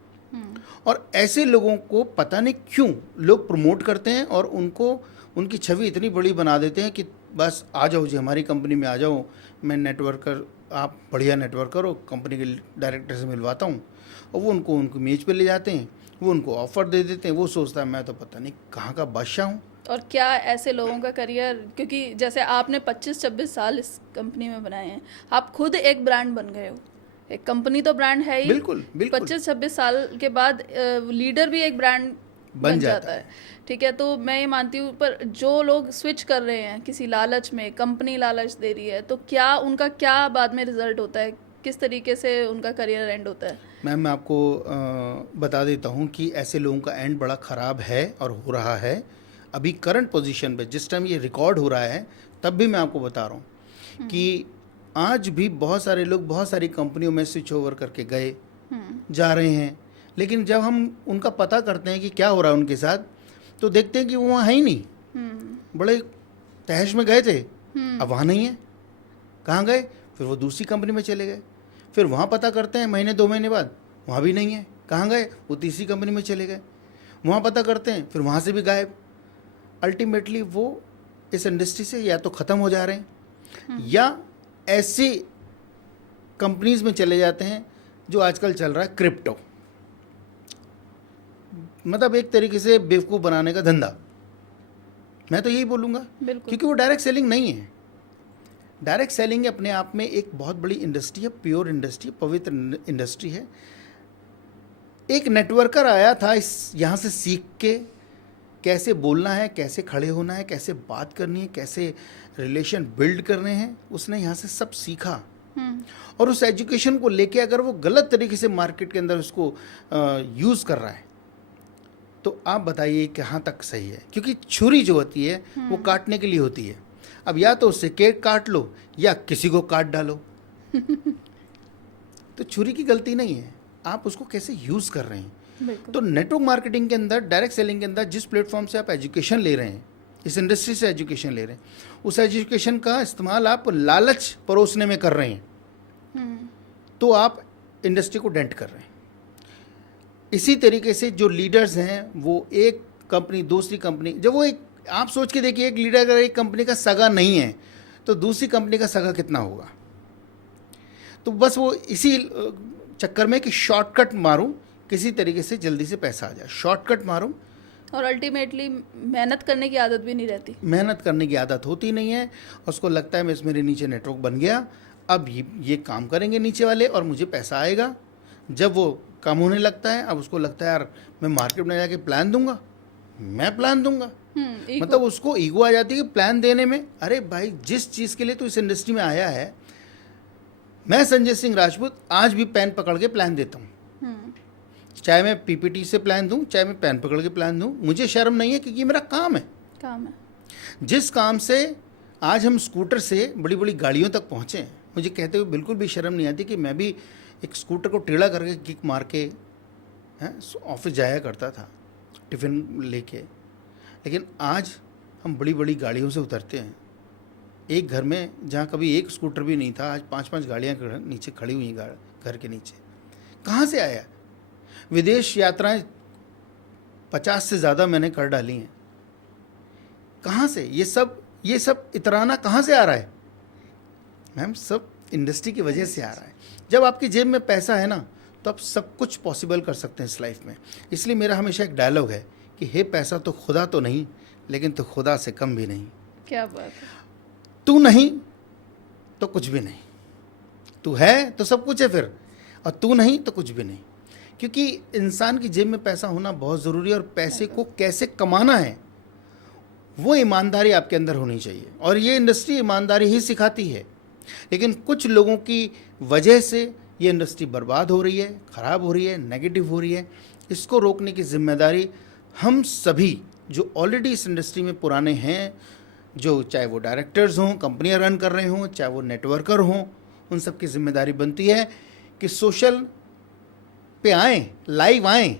और ऐसे लोगों को पता नहीं क्यों लोग प्रमोट करते हैं और उनको, उनकी छवि इतनी बड़ी बना देते हैं कि बस आ जाओ जी, हमारी कंपनी में आ जाओ, मैं नेटवर्कर, आप बढ़िया नेटवर्कर हो, कंपनी के डायरेक्टर से मिलवाता हूँ। और वो उनको मेज पे ले जाते हैं, वो उनको ऑफ़र दे देते हैं। वो सोचता है मैं तो पता नहीं कहाँ का बादशाह हूँ। और क्या ऐसे लोगों का करियर, क्योंकि जैसे आपने 25-26 साल इस कंपनी में बनाए हैं, आप खुद एक ब्रांड बन गए हो। एक कंपनी तो ब्रांड है ही, बिल्कुल, बिल्कुल। 25-26 साल के बाद लीडर भी एक ब्रांड बन जाता है। ठीक है, तो मैं ये मानती हूँ, पर जो लोग स्विच कर रहे हैं किसी लालच में, कंपनी लालच दे रही है, तो क्या उनका क्या बाद में रिजल्ट होता है, किस तरीके से उनका करियर एंड होता है? मैम, मैं आपको बता देता हूँ कि ऐसे लोगों का एंड बड़ा ख़राब है और हो रहा है अभी करंट पोजीशन पे। जिस टाइम ये रिकॉर्ड हो रहा है तब भी मैं आपको बता रहा हूँ कि आज भी बहुत सारे लोग बहुत सारी कंपनियों में स्विच ओवर करके गए, जा रहे हैं, लेकिन जब हम उनका पता करते हैं कि क्या हो रहा है उनके साथ, तो देखते हैं कि वो वहाँ है ही नहीं। बड़े तहश में गए थे, अब वहाँ नहीं है, कहाँ गए? फिर वो दूसरी कंपनी में चले गए। फिर वहाँ पता करते हैं महीने 2 महीने बाद, वहाँ भी नहीं है, कहाँ गए? वो तीसरी कंपनी में चले गए। वहाँ पता करते हैं, फिर वहाँ से भी गायब। अल्टीमेटली वो इस इंडस्ट्री से या तो ख़त्म हो जा रहे हैं या ऐसी कंपनीज में चले जाते हैं जो आजकल चल रहा है क्रिप्टो, मतलब एक तरीके से बेवकूफ़ बनाने का धंधा। मैं तो यही बोलूँगा, क्योंकि वो डायरेक्ट सेलिंग नहीं है। डायरेक्ट सेलिंग अपने आप में एक बहुत बड़ी इंडस्ट्री है, प्योर इंडस्ट्री, पवित्र इंडस्ट्री है। एक नेटवर्कर आया था इस यहाँ से सीख के कैसे बोलना है, कैसे खड़े होना है, कैसे बात करनी है, कैसे रिलेशन बिल्ड करने हैं, उसने यहाँ से सब सीखा। और उस एजुकेशन को लेके अगर वो गलत तरीके से मार्केट के अंदर उसको यूज़ कर रहा है, तो आप बताइए कहाँ तक सही है। क्योंकि छुरी जो होती है वो काटने के लिए होती है। अब या तो उससे केक काट लो या किसी को काट डालो। तो छुरी की गलती नहीं है, आप उसको कैसे यूज़ कर रहे हैं। तो नेटवर्क मार्केटिंग के अंदर, डायरेक्ट सेलिंग के अंदर जिस प्लेटफॉर्म से आप एजुकेशन ले रहे हैं, इस इंडस्ट्री से एजुकेशन ले रहे हैं, उस एजुकेशन का इस्तेमाल आप लालच परोसने में कर रहे हैं, तो आप इंडस्ट्री को डेंट कर रहे हैं। इसी तरीके से जो लीडर्स हैं वो एक कंपनी दूसरी कंपनी, जब वो एक, आप सोच के देखिए, एक लीडर अगर एक कंपनी का सगा नहीं है तो दूसरी कंपनी का सगा कितना होगा। तो बस वो इसी चक्कर में कि शॉर्टकट मारूं, किसी तरीके से जल्दी से पैसा आ जाए, शॉर्टकट मारूं, और अल्टीमेटली मेहनत करने की आदत भी नहीं रहती। मेहनत करने की आदत होती नहीं है। उसको लगता है मेरे नीचे नेटवर्क बन गया, अब ये काम करेंगे नीचे वाले और मुझे पैसा आएगा। जब वो कम होने लगता है, अब उसको लगता है यार मैं मार्केट में जाके प्लान दूंगा, मैं प्लान दूंगा। मतलब उसको ईगो आ जाती है कि प्लान देने में। अरे भाई, जिस चीज़ के लिए तो इस इंडस्ट्री में आया है, मैं संजय सिंह राजपूत आज भी पेन पकड़ के प्लान देता हूँ। चाहे मैं पीपीटी से प्लान दूं, चाहे मैं पेन पकड़ के प्लान दूं, मुझे शर्म नहीं है, क्योंकि मेरा काम है। जिस काम से आज हम स्कूटर से बड़ी बड़ी गाड़ियों तक पहुँचे, मुझे कहते हुए बिल्कुल भी शर्म नहीं आती कि मैं भी एक स्कूटर को टेढ़ा करके किक मार के ऑफिस जाया करता था टिफ़िन लेके। लेकिन आज हम बड़ी बड़ी गाड़ियों से उतरते हैं। एक घर में जहाँ कभी एक स्कूटर भी नहीं था, आज 5-5 गाड़ियाँ नीचे खड़ी हुई हैं घर के नीचे। कहाँ से आया? विदेश यात्राएं 50 से ज़्यादा मैंने कर डाली हैं। कहाँ से ये सब इतराना कहाँ से आ रहा है मैम? सब इंडस्ट्री की वजह से आ रहा है। जब आपकी जेब में पैसा है ना, तो आप सब कुछ पॉसिबल कर सकते हैं इस लाइफ में। इसलिए मेरा हमेशा एक डायलॉग है कि हे पैसा तो खुदा तो नहीं, लेकिन तो खुदा से कम भी नहीं। क्या बात है। तू नहीं तो कुछ भी नहीं, तू है तो सब कुछ है फिर, और तू नहीं तो कुछ भी नहीं। क्योंकि इंसान की जेब में पैसा होना बहुत ज़रूरी है, और पैसे को कैसे कमाना है वो ईमानदारी आपके अंदर होनी चाहिए, और ये इंडस्ट्री ईमानदारी ही सिखाती है। लेकिन कुछ लोगों की वजह से ये इंडस्ट्री बर्बाद हो रही है, ख़राब हो रही है, नेगेटिव हो रही है। इसको रोकने की जिम्मेदारी हम सभी जो ऑलरेडी इस इंडस्ट्री में पुराने हैं, जो चाहे वो डायरेक्टर्स हों, कंपनियां रन कर रहे हों, चाहे वो नेटवर्कर हों, उन सब की जिम्मेदारी बनती है कि सोशल पे आएँ, लाइव आएँ,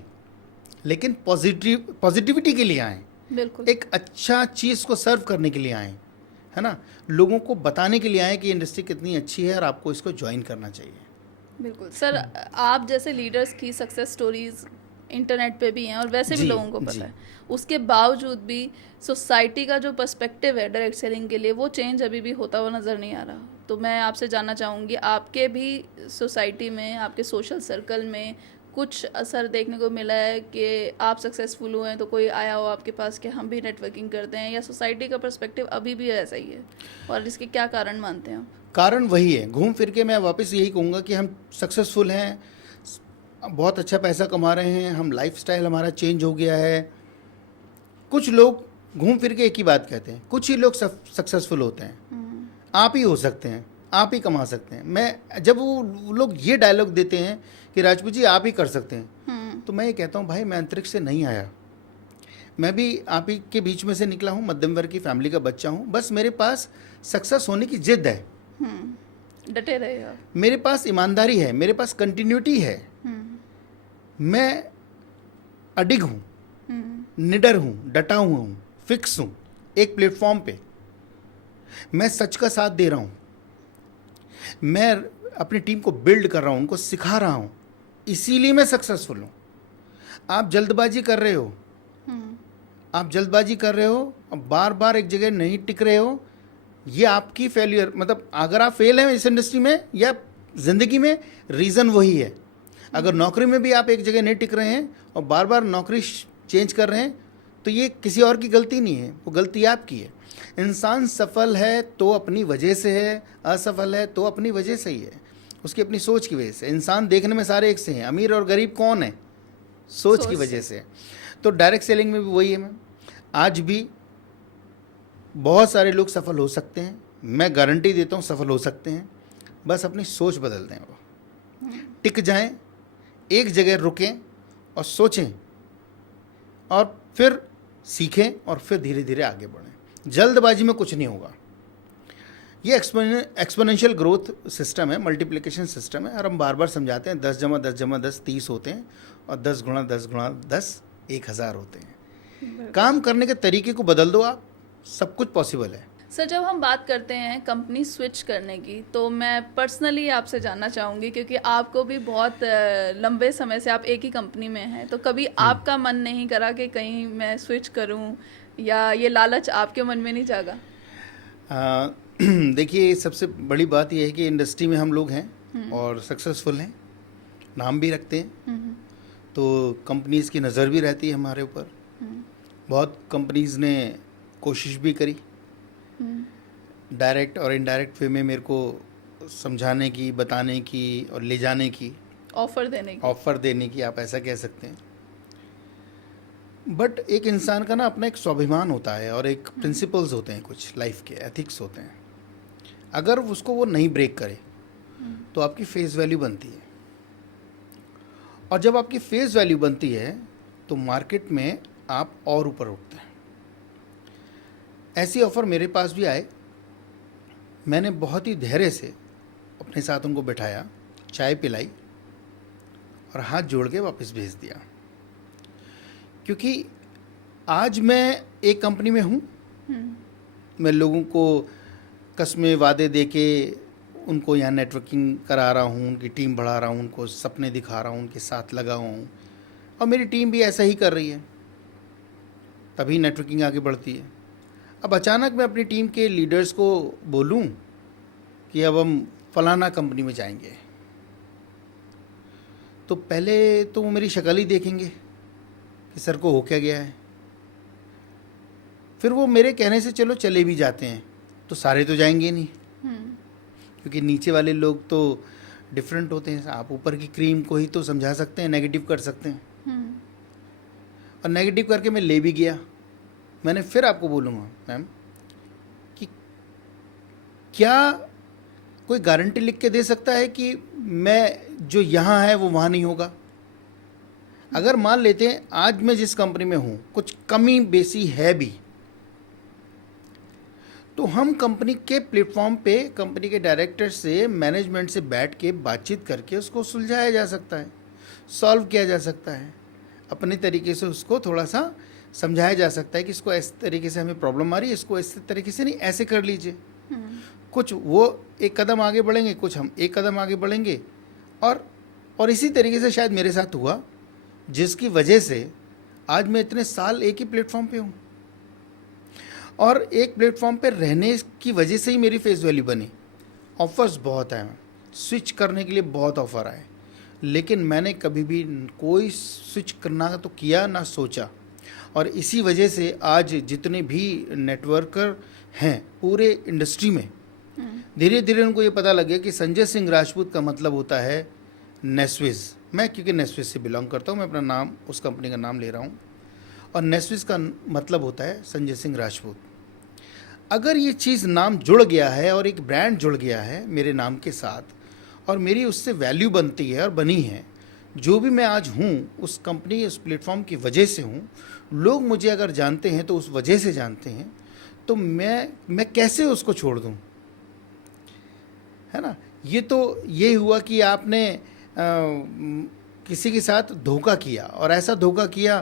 लेकिन पॉजिटिविटी के लिए आएँ, बिल्कुल एक अच्छा चीज़ को सर्व करने के लिए आएँ, है ना, लोगों को बताने के लिए आएँ कि इंडस्ट्री कितनी अच्छी है और आपको इसको ज्वाइन करना चाहिए। बिल्कुल सर, आप जैसे लीडर्स की सक्सेस स्टोरीज इंटरनेट पे भी हैं और वैसे भी लोगों को पता है, उसके बावजूद भी सोसाइटी का जो पर्सपेक्टिव है डायरेक्ट सेलिंग के लिए, वो चेंज अभी भी होता हुआ नज़र नहीं आ रहा। तो मैं आपसे जानना चाहूँगी, आपके भी सोसाइटी में, आपके सोशल सर्कल में कुछ असर देखने को मिला है कि आप सक्सेसफुल हुए हैं तो कोई आया हो आपके पास कि हम भी नेटवर्किंग करते हैं, या सोसाइटी का पर्सपेक्टिव अभी भी ऐसा ही है, और इसके क्या कारण मानते हैं आप? कारण वही है, घूम फिर के मैं वापस यही कहूँगा कि हम सक्सेसफुल हैं, बहुत अच्छा पैसा कमा रहे हैं, हम लाइफस्टाइल हमारा चेंज हो गया है। कुछ लोग घूम फिर के एक ही बात कहते हैं, कुछ ही लोग सक्सेसफुल होते हैं। आप ही हो सकते हैं, आप ही कमा सकते हैं। मैं जब वो लोग ये डायलॉग देते हैं कि राजपूत जी आप ही कर सकते हैं, तो मैं ये कहता हूँ भाई मैं अंतरिक्ष से नहीं आया, मैं भी आप ही के बीच में से निकला हूँ, मध्यम वर्ग की फैमिली का बच्चा हूँ। बस मेरे पास सक्सेस होने की जिद है, डटे रहे आप, मेरे पास ईमानदारी है, मेरे पास कंटिन्यूटी है, मैं अडिग हूँ, निडर हूँ, डटा हुआ हूँ, फिक्स हूँ एक प्लेटफॉर्म पे, मैं सच का साथ दे रहा हूँ, मैं अपनी टीम को बिल्ड कर रहा हूँ, उनको सिखा रहा हूँ, इसीलिए मैं सक्सेसफुल हूँ। आप जल्दबाजी कर रहे हो, आप जल्दबाजी कर रहे हो, बार बार एक जगह नहीं टिक रहे हो, ये आपकी फेलियर, मतलब अगर आप फेल हैं इस इंडस्ट्री में या ज़िंदगी में, रीज़न वही है। अगर नौकरी में भी आप एक जगह नहीं टिक रहे हैं और बार बार नौकरी चेंज कर रहे हैं, तो ये किसी और की गलती नहीं है, वो गलती आपकी है। इंसान सफल है तो अपनी वजह से है, असफल है तो अपनी वजह से ही है, उसकी अपनी सोच की वजह से। इंसान देखने में सारे एक से हैं, अमीर और गरीब कौन है? सोच की वजह से। तो डायरेक्ट सेलिंग में भी वही है मैम, आज भी बहुत सारे लोग सफल हो सकते हैं, मैं गारंटी देता हूँ सफल हो सकते हैं, बस अपनी सोच बदल दें, वो टिक जाएं, एक जगह रुकें और सोचें और फिर सीखें और फिर धीरे धीरे आगे बढ़ें। जल्दबाजी में कुछ नहीं होगा। ये एक्सपोनेंशियल ग्रोथ सिस्टम है, मल्टीप्लिकेशन सिस्टम है, और हम बार बार समझाते हैं 10 जमा 10 जमा 10 30 होते हैं और 10 गुणा 10 गुणा 10 1000 होते हैं। काम करने के तरीके को बदल दो आप, सब कुछ पॉसिबल है। सर, जब हम बात करते हैं कंपनी स्विच करने की, तो मैं पर्सनली आपसे जानना चाहूँगी, क्योंकि आपको भी बहुत लंबे समय से आप एक ही कंपनी में हैं, तो कभी आपका मन नहीं करा कि कहीं मैं स्विच करूं, या ये लालच आपके मन में नहीं जागा? देखिए, सबसे बड़ी बात यह है कि इंडस्ट्री में हम लोग हैं और सक्सेसफुल हैं, नाम भी रखते हैं, तो कंपनीज़ की नज़र भी रहती है हमारे ऊपर। बहुत कंपनीज़ ने कोशिश भी करी डायरेक्ट और इनडायरेक्ट वे में मेरे को समझाने की, बताने की और ले जाने की, ऑफ़र देने की, आप ऐसा कह सकते हैं। बट एक इंसान का ना अपना एक स्वाभिमान होता है और एक प्रिंसिपल्स होते हैं, कुछ लाइफ के एथिक्स होते हैं। अगर उसको वो नहीं ब्रेक करे तो आपकी फेस वैल्यू बनती है, और जब आपकी फेस वैल्यू बनती है तो मार्केट में आप और ऊपर उठते हैं। ऐसी ऑफ़र मेरे पास भी आए, मैंने बहुत ही धैर्य से अपने साथ उनको बिठाया, चाय पिलाई और हाथ जोड़ के वापस भेज दिया। क्योंकि आज मैं एक कंपनी में हूँ, मैं लोगों को कस्में वादे दे के उनको यहाँ नेटवर्किंग करा रहा हूँ, उनकी टीम बढ़ा रहा हूँ, उनको सपने दिखा रहा हूँ, उनके साथ लगा हूँ, और मेरी टीम भी ऐसा ही कर रही है, तभी नेटवर्किंग आगे बढ़ती है। अब अचानक मैं अपनी टीम के लीडर्स को बोलूं कि अब हम फलाना कंपनी में जाएंगे, तो पहले तो वो मेरी शक्ल ही देखेंगे कि सर को हो क्या गया है। फिर वो मेरे कहने से चलो चले भी जाते हैं, तो सारे तो जाएंगे नहीं, क्योंकि नीचे वाले लोग तो डिफरेंट होते हैं। आप ऊपर की क्रीम को ही तो समझा सकते हैं, नेगेटिव कर सकते हैं, और नेगेटिव करके मैं ले भी गया। मैंने फिर आपको बोलूँगा मैम कि क्या कोई गारंटी लिख के दे सकता है कि मैं जो यहाँ है वो वहाँ नहीं होगा? अगर मान लेते हैं आज मैं जिस कंपनी में हूँ कुछ कमी बेसी है भी, तो हम कंपनी के प्लेटफॉर्म पे कंपनी के डायरेक्टर से, मैनेजमेंट से बैठ के बातचीत करके उसको सुलझाया जा सकता है, सॉल्व किया जा सकता है, अपने तरीके से उसको थोड़ा सा समझाया जा सकता है कि इसको इस तरीके से हमें प्रॉब्लम आ रही है, इसको इस तरीके से नहीं, ऐसे कर लीजिए। कुछ वो एक कदम आगे बढ़ेंगे, कुछ हम एक कदम आगे बढ़ेंगे, और इसी तरीके से शायद मेरे साथ हुआ, जिसकी वजह से आज मैं इतने साल एक ही प्लेटफॉर्म पे हूँ, और एक प्लेटफॉर्म पे रहने की वजह से ही मेरी फेस वैल्यू बनी। ऑफ़र्स बहुत आए, स्विच करने के लिए बहुत ऑफ़र आए, लेकिन मैंने कभी भी कोई स्विच करना तो किया ना सोचा, और इसी वजह से आज जितने भी नेटवर्कर हैं पूरे इंडस्ट्री में, धीरे धीरे उनको ये पता लग गया कि संजय सिंह राजपूत का मतलब होता है नेस्विस। मैं क्योंकि नेस्विस से बिलोंग करता हूँ, मैं अपना नाम, उस कंपनी का नाम ले रहा हूँ, और नेस्विस का मतलब होता है संजय सिंह राजपूत। अगर ये चीज़ नाम जुड़ गया है और एक ब्रांड जुड़ गया है मेरे नाम के साथ, और मेरी उससे वैल्यू बनती है और बनी है, जो भी मैं आज हूँ उस कंपनी, उस प्लेटफॉर्म की वजह से हूँ। लोग मुझे अगर जानते हैं तो उस वजह से जानते हैं, तो मैं कैसे उसको छोड़ दूँ, है ना? ये हुआ कि आपने किसी के साथ धोखा किया, और ऐसा धोखा किया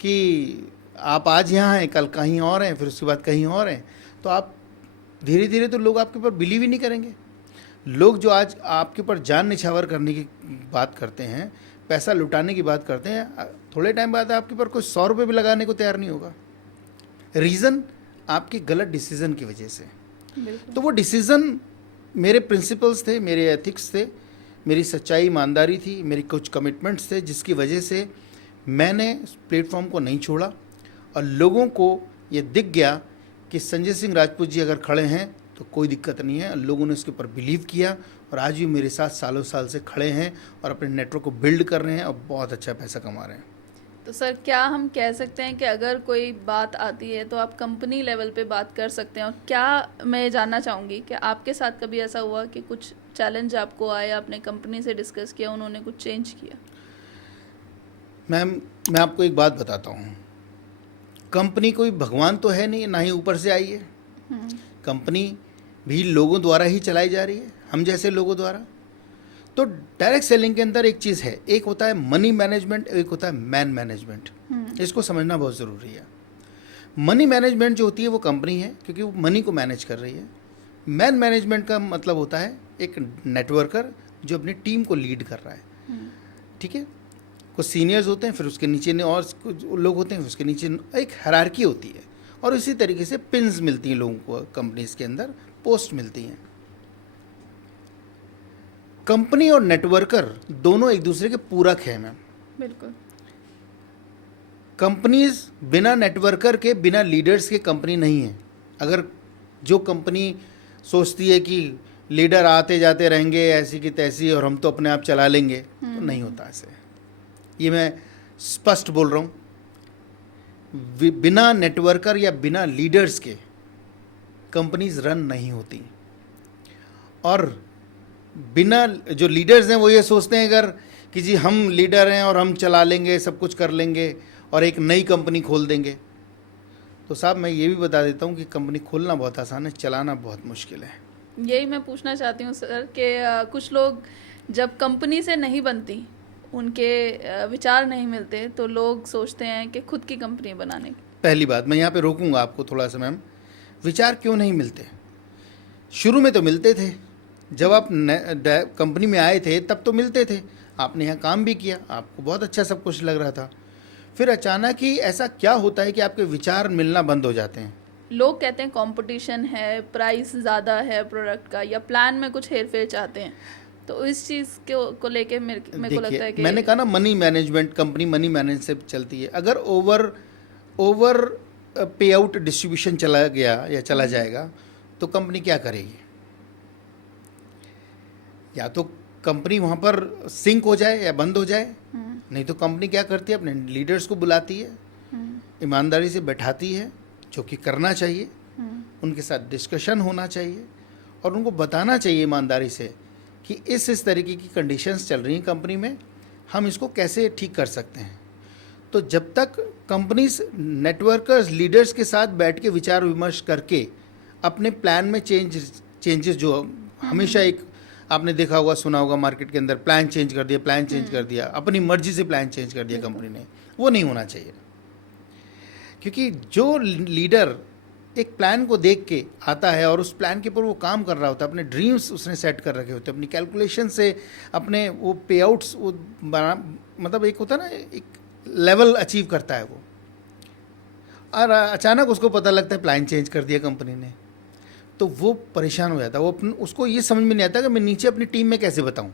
कि आप आज यहाँ हैं, कल कहीं और हैं, फिर उसके बाद कहीं और हैं, तो आप धीरे धीरे तो लोग आपके ऊपर बिलीव ही नहीं करेंगे। लोग जो आज आपके ऊपर जान निछावर करने की बात करते हैं, पैसा लुटाने की बात करते हैं, थोड़े टाइम बाद आपके ऊपर कोई 100 रुपये भी लगाने को तैयार नहीं होगा। रीज़न आपके गलत डिसीज़न की वजह से। तो वो डिसीज़न मेरे प्रिंसिपल्स थे, मेरे एथिक्स थे, मेरी सच्चाई ईमानदारी थी, मेरी कुछ कमिटमेंट्स थे, जिसकी वजह से मैंने प्लेटफॉर्म को नहीं छोड़ा, और लोगों को ये दिख गया कि संजय सिंह राजपूत जी अगर खड़े हैं तो कोई दिक्कत नहीं है। लोगों ने उसके ऊपर बिलीव किया, और आज भी मेरे साथ सालों साल से खड़े हैं और अपने नेटवर्क को बिल्ड कर रहे हैं और बहुत अच्छा पैसा कमा रहे हैं। तो सर, क्या हम कह सकते हैं कि अगर कोई बात आती है तो आप कंपनी लेवल पे बात कर सकते हैं? और क्या मैं जानना चाहूँगी कि आपके साथ कभी ऐसा हुआ कि कुछ चैलेंज आपको आया, आपने कंपनी से डिस्कस किया, उन्होंने कुछ चेंज किया? मैम, मैं आपको एक बात बताता हूँ, कंपनी कोई भगवान तो है नहीं, ना ही ऊपर से आई है। कंपनी भी लोगों द्वारा ही चलाई जा रही है, हम जैसे लोगों द्वारा। तो डायरेक्ट सेलिंग के अंदर एक चीज़ है, एक होता है मनी मैनेजमेंट, एक होता है मैन मैनेजमेंट। इसको समझना बहुत ज़रूरी है। मनी मैनेजमेंट जो होती है वो कंपनी है, क्योंकि वो मनी को मैनेज कर रही है। मैन मैनेजमेंट का मतलब होता है एक नेटवर्कर जो अपनी टीम को लीड कर रहा है। ठीक है, कुछ सीनियर्स होते हैं, फिर उसके नीचे और कुछ लोग होते हैं, फिर उसके नीचे एक हायरार्की होती है, और इसी तरीके से पिन्स मिलती हैं लोगों को, कंपनीज के अंदर पोस्ट मिलती हैं। कंपनी और नेटवर्कर दोनों एक दूसरे के पूरक हैं मैम। बिल्कुल। कंपनीज बिना नेटवर्कर के, बिना लीडर्स के कंपनी नहीं है। अगर जो कंपनी सोचती है कि लीडर आते जाते रहेंगे ऐसी की तैसी और हम तो अपने आप चला लेंगे, तो नहीं होता ऐसे। ये मैं स्पष्ट बोल रहा हूँ, बिना नेटवर्कर या बिना लीडर्स के कंपनीज रन नहीं होती। और बिना जो लीडर्स हैं वो ये सोचते हैं अगर कि जी हम लीडर हैं और हम चला लेंगे, सब कुछ कर लेंगे और एक नई कंपनी खोल देंगे, तो साहब मैं ये भी बता देता हूँ कि कंपनी खोलना बहुत आसान है, चलाना बहुत मुश्किल है। यही मैं पूछना चाहती हूँ सर कि कुछ लोग जब कंपनी से नहीं बनती, उनके विचार नहीं मिलते, तो लोग सोचते हैं कि खुद की कंपनी बनाने की। पहली बात मैं यहाँ पे रोकूंगा आपको थोड़ा सा मैम, विचार क्यों नहीं मिलते? शुरू में तो मिलते थे, जब आप कंपनी में आए थे तब तो मिलते थे, आपने यहाँ काम भी किया, आपको बहुत अच्छा सब कुछ लग रहा था। फिर अचानक ही ऐसा क्या होता है कि आपके विचार मिलना बंद हो जाते हैं? लोग कहते हैं कंपटीशन है, प्राइस ज़्यादा है प्रोडक्ट का, या प्लान में कुछ हेरफेर चाहते हैं। तो इस चीज़ को लेके मेरे को लगता है कि मैंने कहा ना, money management, company money manage से चलती है। अगर ओवर पे आउट डिस्ट्रीब्यूशन चला गया या चला जाएगा तो कंपनी क्या करेगी? या तो कंपनी वहाँ पर सिंक हो जाए या बंद हो जाए, नहीं तो कंपनी क्या करती है, अपने लीडर्स को बुलाती है, ईमानदारी से बैठाती है, जो कि करना चाहिए, उनके साथ डिस्कशन होना चाहिए और उनको बताना चाहिए ईमानदारी से कि इस तरीके की कंडीशंस चल रही हैं कंपनी में, हम इसको कैसे ठीक कर सकते हैं। तो जब तक कंपनीज नेटवर्कर्स लीडर्स के साथ बैठ के विचार विमर्श करके अपने प्लान में चेंजेस जो हमेशा एक आपने देखा होगा, सुना होगा मार्केट के अंदर, प्लान चेंज कर दिया, अपनी मर्जी से प्लान चेंज कर दिया कंपनी ने, वो नहीं होना चाहिए। क्योंकि जो लीडर एक प्लान को देख के आता है और उस प्लान के ऊपर वो काम कर रहा होता है, अपने ड्रीम्स उसने सेट कर रखे होते हैं, अपनी कैलकुलेशन से अपने वो पे आउट्स वो मतलब एक होता है ना, एक लेवल अचीव करता है वो, और अचानक उसको पता लगता है प्लान चेंज कर दिया कंपनी ने, तो वो परेशान हो जाता है। वो उसको ये समझ में नहीं आता कि मैं नीचे अपनी टीम में कैसे बताऊं।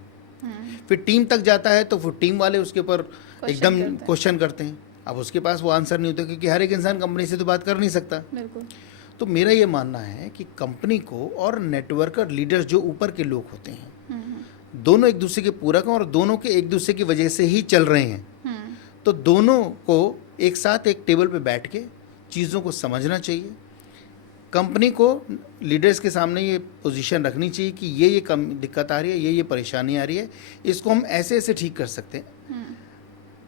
फिर टीम तक जाता है तो फिर टीम वाले उसके ऊपर एकदम क्वेश्चन करते हैं। अब उसके पास वो आंसर नहीं होता, क्योंकि हर एक इंसान कंपनी से तो बात कर नहीं सकता। तो मेरा ये मानना है कि कंपनी को और नेटवर्कर लीडर्स जो ऊपर के लोग होते हैं, दोनों एक दूसरे के पूरक हैं और दोनों के एक दूसरे की वजह से ही चल रहे हैं। तो दोनों को एक साथ एक टेबल पे बैठ के चीज़ों को समझना चाहिए। कंपनी को लीडर्स के सामने ये पोजीशन रखनी चाहिए कि ये कम दिक्कत आ रही है, ये परेशानी आ रही है, इसको हम ऐसे ऐसे ठीक कर सकते हैं।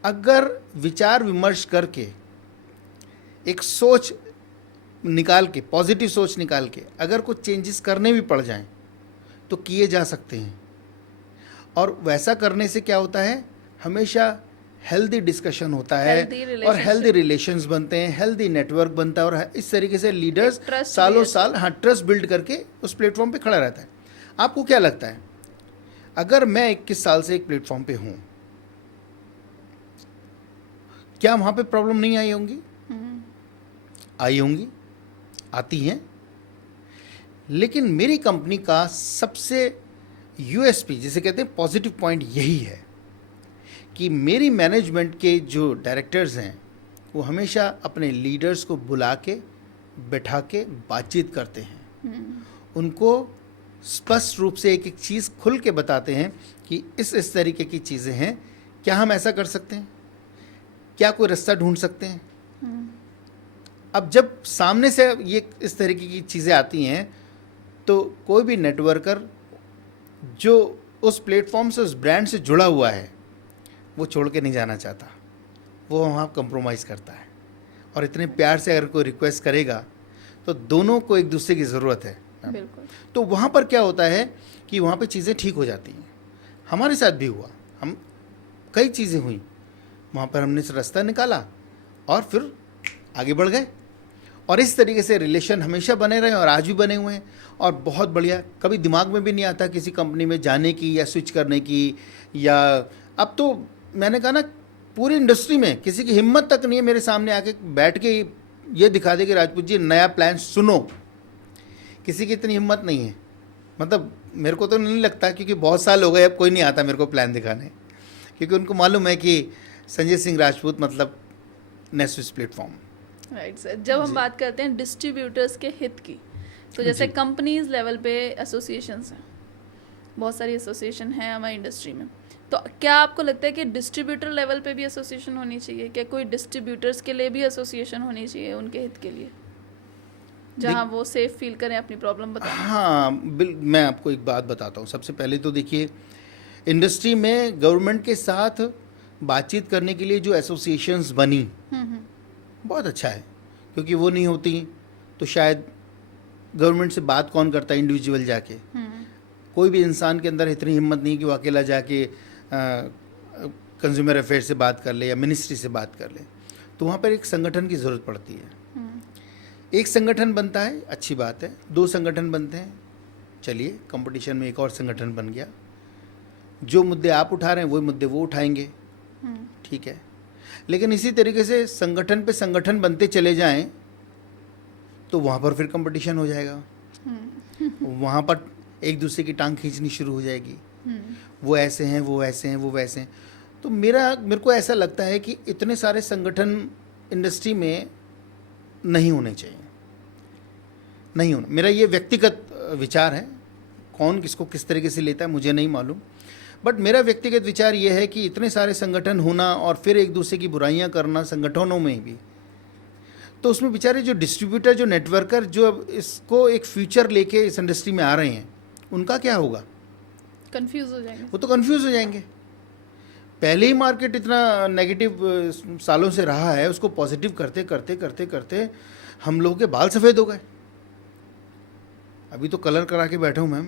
अगर विचार विमर्श करके एक सोच निकाल के, पॉजिटिव सोच निकाल के अगर कुछ चेंजेस करने भी पड़ जाएं तो किए जा सकते हैं। और वैसा करने से क्या होता है, हमेशा हेल्दी डिस्कशन होता है और हेल्दी रिलेशंस बनते हैं, हेल्दी नेटवर्क बनता है, और इस तरीके से लीडर्स सालों साल ट्रस्ट बिल्ड करके उस प्लेटफॉर्म पे खड़ा रहता है। आपको क्या लगता है, अगर मैं 21 साल से एक प्लेटफॉर्म पे हूं, क्या वहां पे प्रॉब्लम नहीं आई होंगी? आई होंगी, आती हैं। लेकिन मेरी कंपनी का सबसे यूएसपी जिसे कहते हैं पॉजिटिव पॉइंट यही है कि मेरी मैनेजमेंट के जो डायरेक्टर्स हैं वो हमेशा अपने लीडर्स को बुला के बैठा के बातचीत करते हैं। उनको स्पष्ट रूप से एक एक चीज़ खुल के बताते हैं कि इस तरीके की चीज़ें हैं, क्या हम ऐसा कर सकते हैं, क्या कोई रास्ता ढूंढ सकते हैं। अब जब सामने से ये इस तरीके की चीज़ें आती हैं तो कोई भी नेटवर्कर जो उस प्लेटफॉर्म से, उस ब्रांड से जुड़ा हुआ है, वो छोड़ के नहीं जाना चाहता, वो वहाँ कंप्रोमाइज़ करता है। और इतने प्यार से अगर कोई रिक्वेस्ट करेगा तो दोनों को एक दूसरे की ज़रूरत है। बिल्कुल। तो वहाँ पर क्या होता है कि वहाँ पे चीज़ें ठीक हो जाती हैं। हमारे साथ भी हुआ, हम कई चीज़ें हुई, वहाँ पर हमने रास्ता निकाला और फिर आगे बढ़ गए। और इस तरीके से रिलेशन हमेशा बने रहे और आज भी बने हुए हैं और बहुत बढ़िया। कभी दिमाग में भी नहीं आता किसी कंपनी में जाने की या स्विच करने की, या अब तो मैंने कहा ना, पूरी इंडस्ट्री में किसी की हिम्मत तक नहीं है मेरे सामने आके बैठ के ये दिखा दे कि राजपूत जी नया प्लान सुनो। किसी की इतनी हिम्मत नहीं है, मतलब मेरे को तो नहीं लगता, क्योंकि बहुत साल हो गए अब कोई नहीं आता मेरे को प्लान दिखाने, क्योंकि उनको मालूम है कि संजय सिंह राजपूत मतलब नेस्विस प्लेटफॉर्म। Right sir. जब हम बात करते हैं डिस्ट्रीब्यूटर्स के हित की, तो जैसे कंपनीज लेवल पे एसोसिएशंस हैं, बहुत सारी एसोसिएशन हैं हमारी इंडस्ट्री में, तो क्या आपको लगता है कि डिस्ट्रीब्यूटर लेवल पे भी एसोसिएशन होनी चाहिए? क्या कोई डिस्ट्रीब्यूटर्स के लिए भी एसोसिएशन होनी चाहिए उनके हित के लिए, जहां वो सेफ फील करें अपनी प्रॉब्लम बताएं? हाँ मैं आपको एक बात बताता हूँ। सबसे पहले तो देखिए, इंडस्ट्री में गवर्नमेंट के साथ बातचीत करने के लिए जो एसोसिएशंस बनी, बहुत अच्छा है, क्योंकि वो नहीं होती तो शायद गवर्नमेंट से बात कौन करता है इंडिविजुअल जाके। कोई भी इंसान के अंदर इतनी हिम्मत नहीं कि वो अकेला जाके कंज्यूमर अफेयर से बात कर ले या मिनिस्ट्री से बात कर ले। तो वहाँ पर एक संगठन की ज़रूरत पड़ती है। एक संगठन बनता है, अच्छी बात है, 2 संगठन बनते हैं, चलिए कंपटीशन में एक और संगठन बन गया। जो मुद्दे आप उठा रहे हैं वही मुद्दे वो उठाएंगे, ठीक है। लेकिन इसी तरीके से संगठन पे संगठन बनते चले जाएं तो वहाँ पर फिर कंपटीशन हो जाएगा। वहाँ पर एक दूसरे की टांग खींचनी शुरू हो जाएगी, वो ऐसे हैं, वो ऐसे हैं, वो वैसे हैं। तो मेरे को ऐसा लगता है कि इतने सारे संगठन इंडस्ट्री में नहीं होने चाहिए, नहीं होना। मेरा ये व्यक्तिगत विचार है, कौन किसको किस तरीके से लेता है मुझे नहीं मालूम, बट मेरा व्यक्तिगत विचार ये है कि इतने सारे संगठन होना और फिर एक दूसरे की बुराइयां करना संगठनों में भी, तो उसमें बेचारे जो डिस्ट्रीब्यूटर, जो नेटवर्कर, जो अब इसको एक फ्यूचर लेके इस इंडस्ट्री में आ रहे हैं, उनका क्या होगा? कंफ्यूज हो जाएंगे। वो तो कंफ्यूज हो जाएंगे। पहले ही मार्केट इतना नेगेटिव सालों से रहा है, उसको पॉजिटिव करते करते करते करते हम लोगों के बाल सफ़ेद हो गए। अभी तो कलर करा के बैठा हूँ मैम,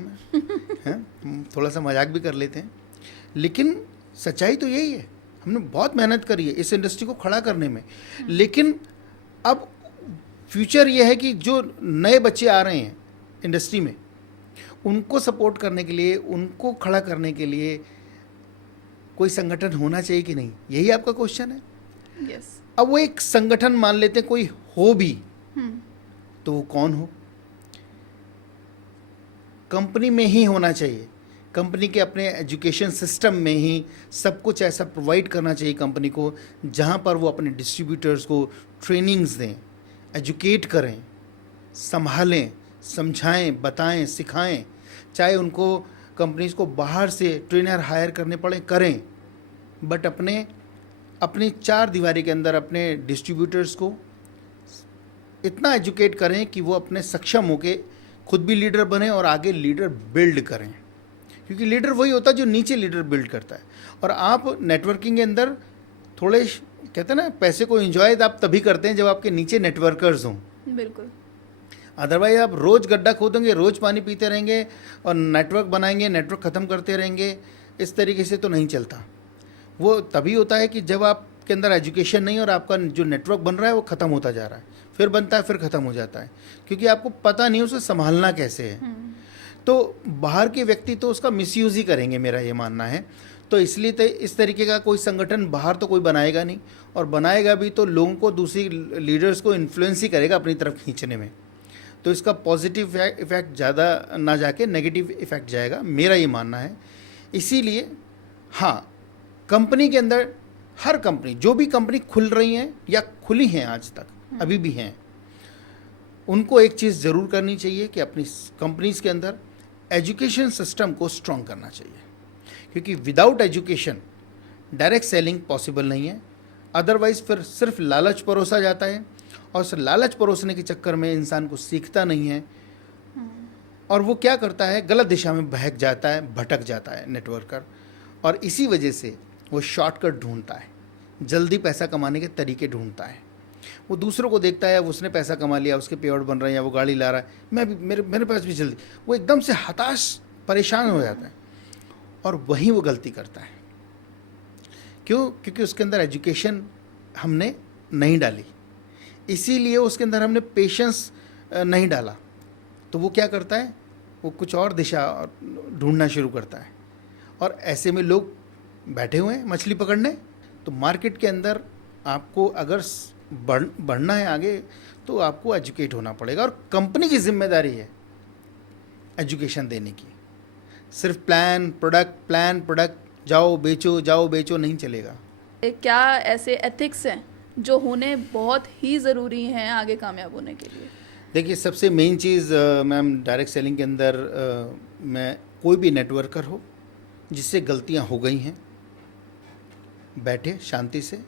हैं, थोड़ा सा मजाक भी कर लेते हैं, लेकिन सच्चाई तो यही है। हमने बहुत मेहनत करी है इस इंडस्ट्री को खड़ा करने में, लेकिन अब फ्यूचर ये है कि जो नए बच्चे आ रहे हैं इंडस्ट्री में, उनको सपोर्ट करने के लिए, उनको खड़ा करने के लिए कोई संगठन होना चाहिए कि नहीं, यही आपका क्वेश्चन है। yes. अब वो एक संगठन मान लेते हैं, कोई हो भी, तो वो कौन हो? कंपनी में ही होना चाहिए। कंपनी के अपने एजुकेशन सिस्टम में ही सब कुछ ऐसा प्रोवाइड करना चाहिए कंपनी को, जहाँ पर वो अपने डिस्ट्रीब्यूटर्स को ट्रेनिंग्स दें, एजुकेट करें, संभालें, समझाएं, बताएं, सिखाएं। चाहे उनको कंपनीज को बाहर से ट्रेनर हायर करने पड़े, करें, बट अपने 4 दीवारी के अंदर अपने डिस्ट्रीब्यूटर्स को इतना एजुकेट करें कि वो अपने सक्षम होके खुद भी लीडर बने और आगे लीडर बिल्ड करें, क्योंकि लीडर वही होता है जो नीचे लीडर बिल्ड करता है। और आप नेटवर्किंग के अंदर थोड़े, कहते हैं ना, पैसे को एंजॉय आप तभी करते हैं जब आपके नीचे नेटवर्कर्स हों। बिल्कुल। अदरवाइज आप रोज़ गड्ढा खोदेंगे, रोज़ पानी पीते रहेंगे और नेटवर्क बनाएंगे, नेटवर्क ख़त्म करते रहेंगे, इस तरीके से तो नहीं चलता। वो तभी होता है कि जब आपके अंदर एजुकेशन नहीं और आपका जो नेटवर्क बन रहा है वो ख़त्म होता जा रहा है, फिर बनता है, फिर ख़त्म हो जाता है, क्योंकि आपको पता नहीं उसे संभालना कैसे है। तो बाहर के व्यक्ति तो उसका मिसयूज़ ही करेंगे, मेरा ये मानना है। तो इसलिए तो इस तरीके का कोई संगठन बाहर तो कोई बनाएगा नहीं, और बनाएगा भी तो लोगों को, दूसरी लीडर्स को इन्फ्लुएंस ही करेगा अपनी तरफ खींचने में। तो इसका पॉजिटिव इफेक्ट ज़्यादा ना जाके नेगेटिव इफेक्ट जाएगा, मेरा ये मानना है। इसीलिए हाँ, कंपनी के अंदर हर कंपनी, जो भी कंपनी खुल रही हैं या खुली हैं आज तक, अभी भी हैं, उनको एक चीज़ ज़रूर करनी चाहिए कि अपनी कंपनीज़ के अंदर एजुकेशन सिस्टम को स्ट्रॉन्ग करना चाहिए, क्योंकि without education direct selling possible नहीं है। अदरवाइज़ फिर सिर्फ लालच परोसा जाता है, और उस लालच परोसने के चक्कर में इंसान को सीखता नहीं है, और वो क्या करता है, गलत दिशा में बहक जाता है, भटक जाता है नेटवर्कर, और इसी वजह से वो शॉर्टकट ढूंढता है, जल्दी पैसा कमाने के तरीके ढूंढता है। वो दूसरों को देखता है, उसने पैसा कमा लिया, उसके पे आउट बन रहे हैं, या वो गाड़ी ला रहा है, मैं भी मेरे मेरे पास भी जल्दी, वो एकदम से हताश, परेशान हो जाता है, और वहीं वो गलती करता है। क्यों? क्योंकि उसके अंदर एजुकेशन हमने नहीं डाली, इसीलिए उसके अंदर हमने पेशेंस नहीं डाला। तो वो क्या करता है, वो कुछ और दिशा ढूंढना शुरू करता है, और ऐसे में लोग बैठे हुए हैं मछली पकड़ने। तो मार्केट के अंदर आपको अगर बढ़ना है आगे, तो आपको एजुकेट होना पड़ेगा, और कंपनी की जिम्मेदारी है एजुकेशन देने की। सिर्फ प्लान प्रोडक्ट जाओ बेचो नहीं चलेगा। क्या ऐसे एथिक्स हैं जो होने बहुत ही ज़रूरी हैं आगे कामयाब होने के लिए? देखिए, सबसे मेन चीज़ मैम, डायरेक्ट सेलिंग के अंदर मैं कोई भी नेटवर्कर हो जिससे गलतियां हो गई हैं, बैठे शांति से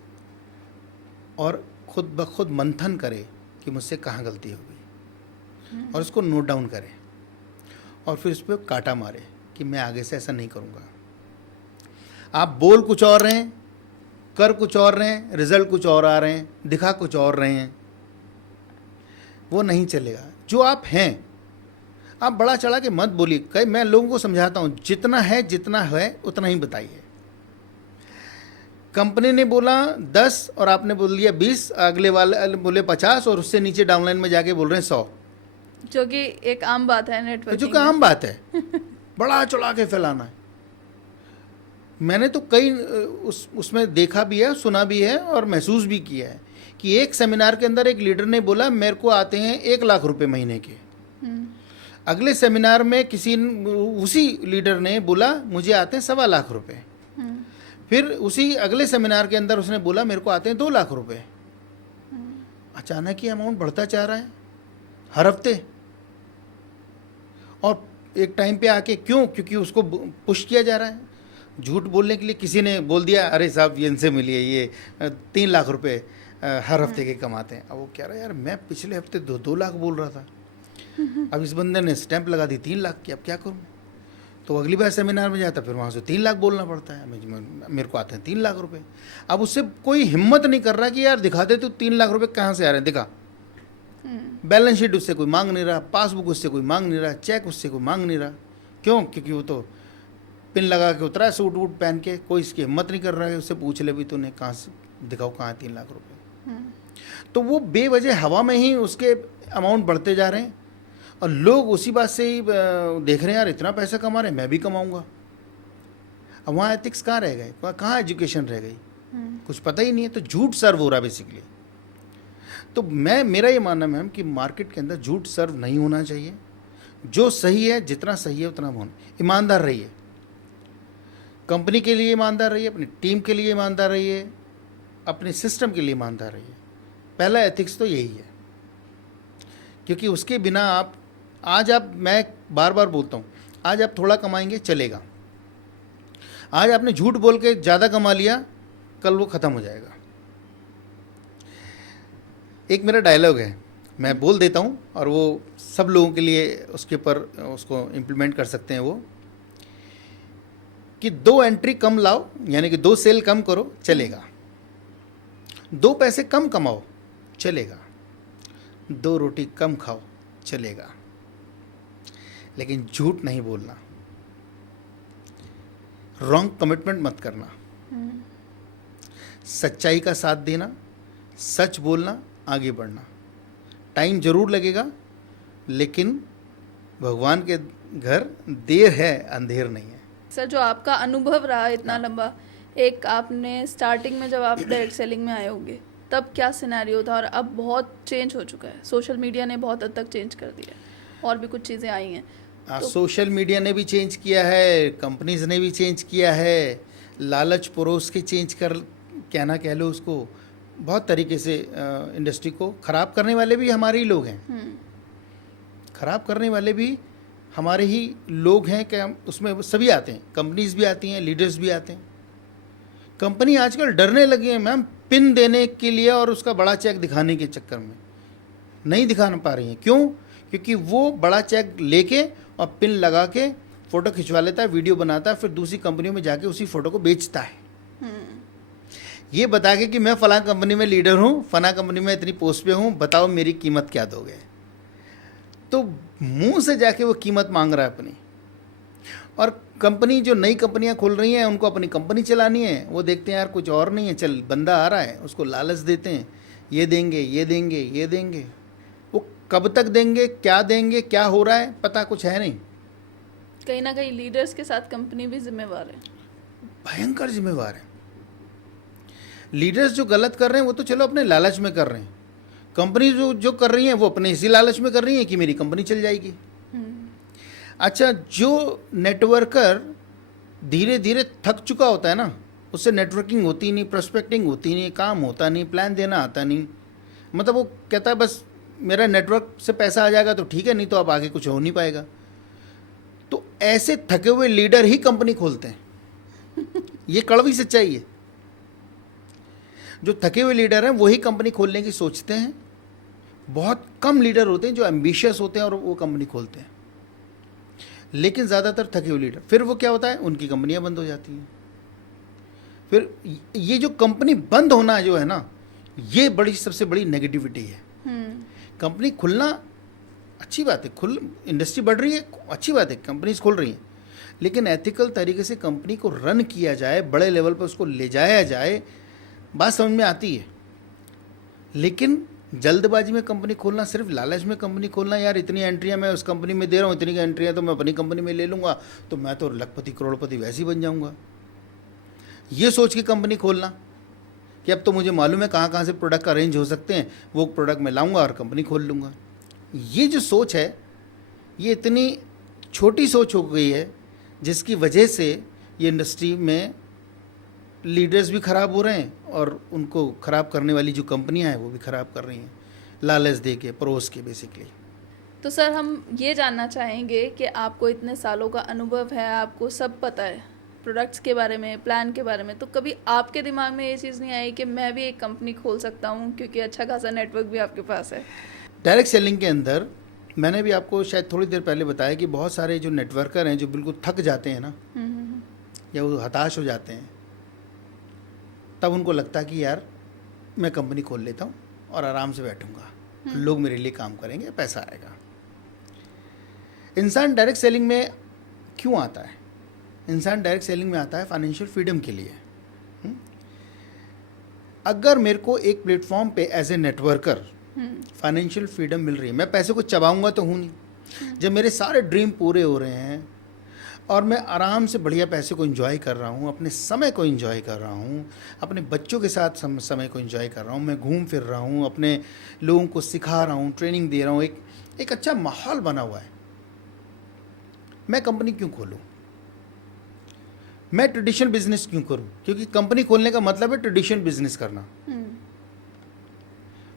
और खुद ब खुद मंथन करे कि मुझसे कहाँ गलती हो गई, और उसको नोट डाउन करे, और फिर उस पर काटा मारे कि मैं आगे से ऐसा नहीं करूँगा। आप बोल कुछ और रहे हैं, कर कुछ और रहे हैं, रिजल्ट कुछ और आ रहे हैं, दिखा कुछ और रहे हैं, वो नहीं चलेगा। जो आप हैं, आप बड़ा चढ़ा के मत बोलिए। कई मैं लोगों को समझाता हूँ, जितना है उतना ही बताइए। कंपनी ने बोला 10 और आपने बोल दिया 20, अगले वाले बोले 50, और उससे नीचे डाउनलाइन में जाके बोल रहे हैं 100, जो कि एक आम बात है नेटवर्किंग जो कि आम बात है। बड़ा चढ़ा के फैलाना है। मैंने तो कई उसमें देखा भी है, सुना भी है, और महसूस भी किया है कि एक सेमिनार के अंदर एक लीडर ने बोला मेरे को आते हैं 1 लाख रुपए महीने के। अगले सेमिनार में उसी लीडर ने बोला मुझे आते हैं 1.25 लाख रुपए। फिर उसी अगले सेमिनार के अंदर उसने बोला मेरे को आते हैं 2 लाख रुपए। अचानक ये अमाउंट बढ़ता जा रहा है हर हफ्ते, और एक टाइम पे आके क्योंकि उसको पुश किया जा रहा है। झूठ बोलने के लिए किसी ने बोल दिया, अरे साहब ये इनसे मिलिए, ये 3 लाख रुपए हर हफ्ते के कमाते हैं। अब वो कह रहा है यार मैं पिछले हफ्ते 2 लाख बोल रहा था, अब इस बंदे ने स्टैंप लगा दी 3 लाख की, अब क्या करूँ? तो अगली बार सेमिनार में जाता फिर वहाँ से 3 लाख बोलना पड़ता है, मेरे को आते हैं 3 लाख रुपए। अब उससे कोई हिम्मत नहीं कर रहा कि यार दिखा दे, तो 3 लाख रुपए कहाँ से आ रहे हैं, दिखा। बैलेंस शीट उससे कोई मांग नहीं रहा, पासबुक उससे कोई मांग नहीं रहा, चेक उससे कोई मांग नहीं रहा। क्यों? क्योंकि वो तो पिन लगा के उतरा है, सूट वूट पहन के, कोई इसकी हिम्मत नहीं कर रहा है उससे पूछ ले भी तूने कहाँ से, दिखाओ कहाँ 3 लाख रुपए। तो वो बेवजह हवा में ही उसके अमाउंट बढ़ते जा रहे हैं, और लोग उसी बात से ही देख रहे हैं यार इतना पैसा कमा रहे हैं, मैं भी कमाऊंगा। अब वहाँ एथिक्स कहाँ रह गए, कहाँ एजुकेशन रह गई, कुछ पता ही नहीं है। तो झूठ सर्व हो रहा बेसिकली। तो मेरा ये मानना है मैम कि मार्केट के अंदर झूठ सर्व नहीं होना चाहिए। जो सही है, जितना सही है उतना होना। ईमानदार रहिए, कंपनी के लिए ईमानदार रहिए, अपनी टीम के लिए ईमानदार रहिए, अपने सिस्टम के लिए ईमानदार रहिए। पहला एथिक्स तो यही है, क्योंकि उसके बिना मैं बार बार बोलता हूँ, आज आप थोड़ा कमाएंगे चलेगा, आज आपने झूठ बोल के ज़्यादा कमा लिया, कल वो ख़त्म हो जाएगा। एक मेरा डायलॉग है, मैं बोल देता हूँ, और वो सब लोगों के लिए उसके ऊपर उसको इम्प्लीमेंट कर सकते हैं। वो कि 2 एंट्री कम लाओ, यानी कि 2 सेल कम करो चलेगा, 2 पैसे कम कमाओ चलेगा, 2 रोटी कम खाओ चलेगा, लेकिन झूठ नहीं बोलना, रॉन्ग कमिटमेंट मत करना, सच्चाई का साथ देना, सच बोलना, आगे बढ़ना। टाइम जरूर लगेगा, लेकिन भगवान के घर देर है अंधेर नहीं है। सर, जो आपका अनुभव रहा इतना लंबा, एक आपने स्टार्टिंग में जब आप डायरेक्ट सेलिंग में आए होंगे तब क्या सिनेरियो था, और अब बहुत चेंज हो चुका है, सोशल मीडिया ने बहुत हद तक चेंज कर दिया है, और भी कुछ चीज़ें आई हैं। तो सोशल मीडिया ने भी चेंज किया है, कंपनीज ने भी चेंज किया है, लालच परोस के चेंज कर, क्या ना कह लो उसको, बहुत तरीके से इंडस्ट्री को ख़राब करने वाले भी हमारे ही लोग हैं। ख़राब करने वाले भी हमारे ही लोग हैं, कि उसमें सभी आते हैं, कंपनीज भी आती हैं, लीडर्स भी आते हैं। कंपनी आजकल डरने लगी है मैम, पिन देने के लिए और उसका बड़ा चेक दिखाने के चक्कर में नहीं दिखा पा रही हैं। क्यों? क्योंकि वो बड़ा चेक लेके और पिन लगा के फ़ोटो खिंचवा लेता है, वीडियो बनाता है, फिर दूसरी कंपनियों में जाके उसी फ़ोटो को बेचता है, ये बता के कि मैं फ़लाँ कंपनी में लीडर हूँ, फ़लाँ कंपनी में इतनी पोस्ट पे हूँ, बताओ मेरी कीमत क्या दोगे। तो मुंह से जाके वो कीमत मांग रहा है अपनी। और कंपनी जो नई कंपनियां खोल रही हैं उनको अपनी कंपनी चलानी है, वो देखते हैं यार कुछ और नहीं है, चल बंदा आ रहा है उसको लालच देते हैं, ये देंगे ये देंगे ये देंगे। वो कब तक देंगे, क्या हो रहा है पता कुछ है नहीं। कहीं ना कहीं लीडर्स के साथ कंपनी भी जिम्मेवार है, भयंकर जिम्मेवार है। लीडर्स जो गलत कर रहे हैं वो तो चलो अपने लालच में कर रहे हैं, कंपनी जो कर रही है वो अपने इसी लालच में कर रही है कि मेरी कंपनी चल जाएगी। अच्छा, जो नेटवर्कर धीरे धीरे थक चुका होता है ना, उससे नेटवर्किंग होती नहीं, प्रोस्पेक्टिंग होती नहीं, काम होता नहीं, प्लान देना आता नहीं, मतलब वो कहता है बस मेरा नेटवर्क से पैसा आ जाएगा तो ठीक है, नहीं तो अब आगे कुछ हो नहीं पाएगा। तो ऐसे थके हुए लीडर ही कंपनी खोलते हैं, ये कड़वी सच्चाई है। जो थके हुए लीडर हैं वही कंपनी खोलने की सोचते हैं। बहुत कम लीडर होते हैं जो एम्बिशियस होते हैं और वो कंपनी खोलते हैं, लेकिन ज़्यादातर थके हुए लीडर, फिर वो क्या होता है, उनकी कंपनियां बंद हो जाती हैं। फिर ये जो कंपनी बंद होना जो है ना, ये सबसे बड़ी नेगेटिविटी है। कंपनी खुलना अच्छी बात है, इंडस्ट्री बढ़ रही है, अच्छी बात है, कंपनीज खुल रही हैं, लेकिन एथिकल तरीके से कंपनी को रन किया जाए, बड़े लेवल पर उसको ले जाया जाए, बात समझ में आती है। लेकिन जल्दबाजी में कंपनी खोलना, सिर्फ लालच में कंपनी खोलना, यार इतनी एंट्रियां मैं उस कंपनी में दे रहा हूँ, इतनी एंट्रियां तो मैं अपनी कंपनी में ले लूँगा, तो मैं तो लखपति करोड़पति वैसे ही बन जाऊँगा, ये सोच के कंपनी खोलना कि अब तो मुझे मालूम है कहाँ कहाँ से प्रोडक्ट अरेंज हो सकते हैं, वो प्रोडक्ट मैं लाऊँगा और कंपनी खोल लूँगा। ये जो सोच है, ये इतनी छोटी सोच हो गई है जिसकी वजह से ये इंडस्ट्री में लीडर्स भी ख़राब हो रहे हैं और उनको ख़राब करने वाली जो कंपनियां हैं वो भी ख़राब कर रही हैं, लालच दे के, परोस के बेसिकली। तो सर हम ये जानना चाहेंगे कि आपको इतने सालों का अनुभव है, आपको सब पता है प्रोडक्ट्स के बारे में, प्लान के बारे में, तो कभी आपके दिमाग में ये चीज़ नहीं आई कि मैं भी एक कंपनी खोल सकता हूँ, क्योंकि अच्छा खासा नेटवर्क भी आपके पास है? डायरेक्ट सेलिंग के अंदर मैंने भी आपको शायद थोड़ी देर पहले बताया कि बहुत सारे जो नेटवर्कर हैं जो बिल्कुल थक जाते हैं ना, या वो हताश हो जाते हैं, तब उनको लगता है कि यार मैं कंपनी खोल लेता हूँ और आराम से बैठूंगा, लोग मेरे लिए काम करेंगे, पैसा आएगा। इंसान डायरेक्ट सेलिंग में क्यों आता है? इंसान डायरेक्ट सेलिंग में आता है फाइनेंशियल फ्रीडम के लिए। अगर मेरे को एक प्लेटफॉर्म पे as a networker financial freedom मिल रही है, मैं पैसे को चबाऊंगा तो हूँ नहीं। जब मेरे सारे ड्रीम पूरे हो रहे हैं और मैं आराम से बढ़िया पैसे को एंजॉय कर रहा हूँ, अपने समय को एंजॉय कर रहा हूँ, अपने बच्चों के साथ समय को एंजॉय कर रहा हूँ, मैं घूम फिर रहा हूँ, अपने लोगों को सिखा रहा हूँ, ट्रेनिंग दे रहा हूँ, एक अच्छा माहौल बना हुआ है, मैं कंपनी क्यों खोलूँ? मैं ट्रेडिशनल बिजनेस क्यों करूँ? क्योंकि कंपनी खोलने का मतलब है ट्रेडिशनल बिजनेस करना।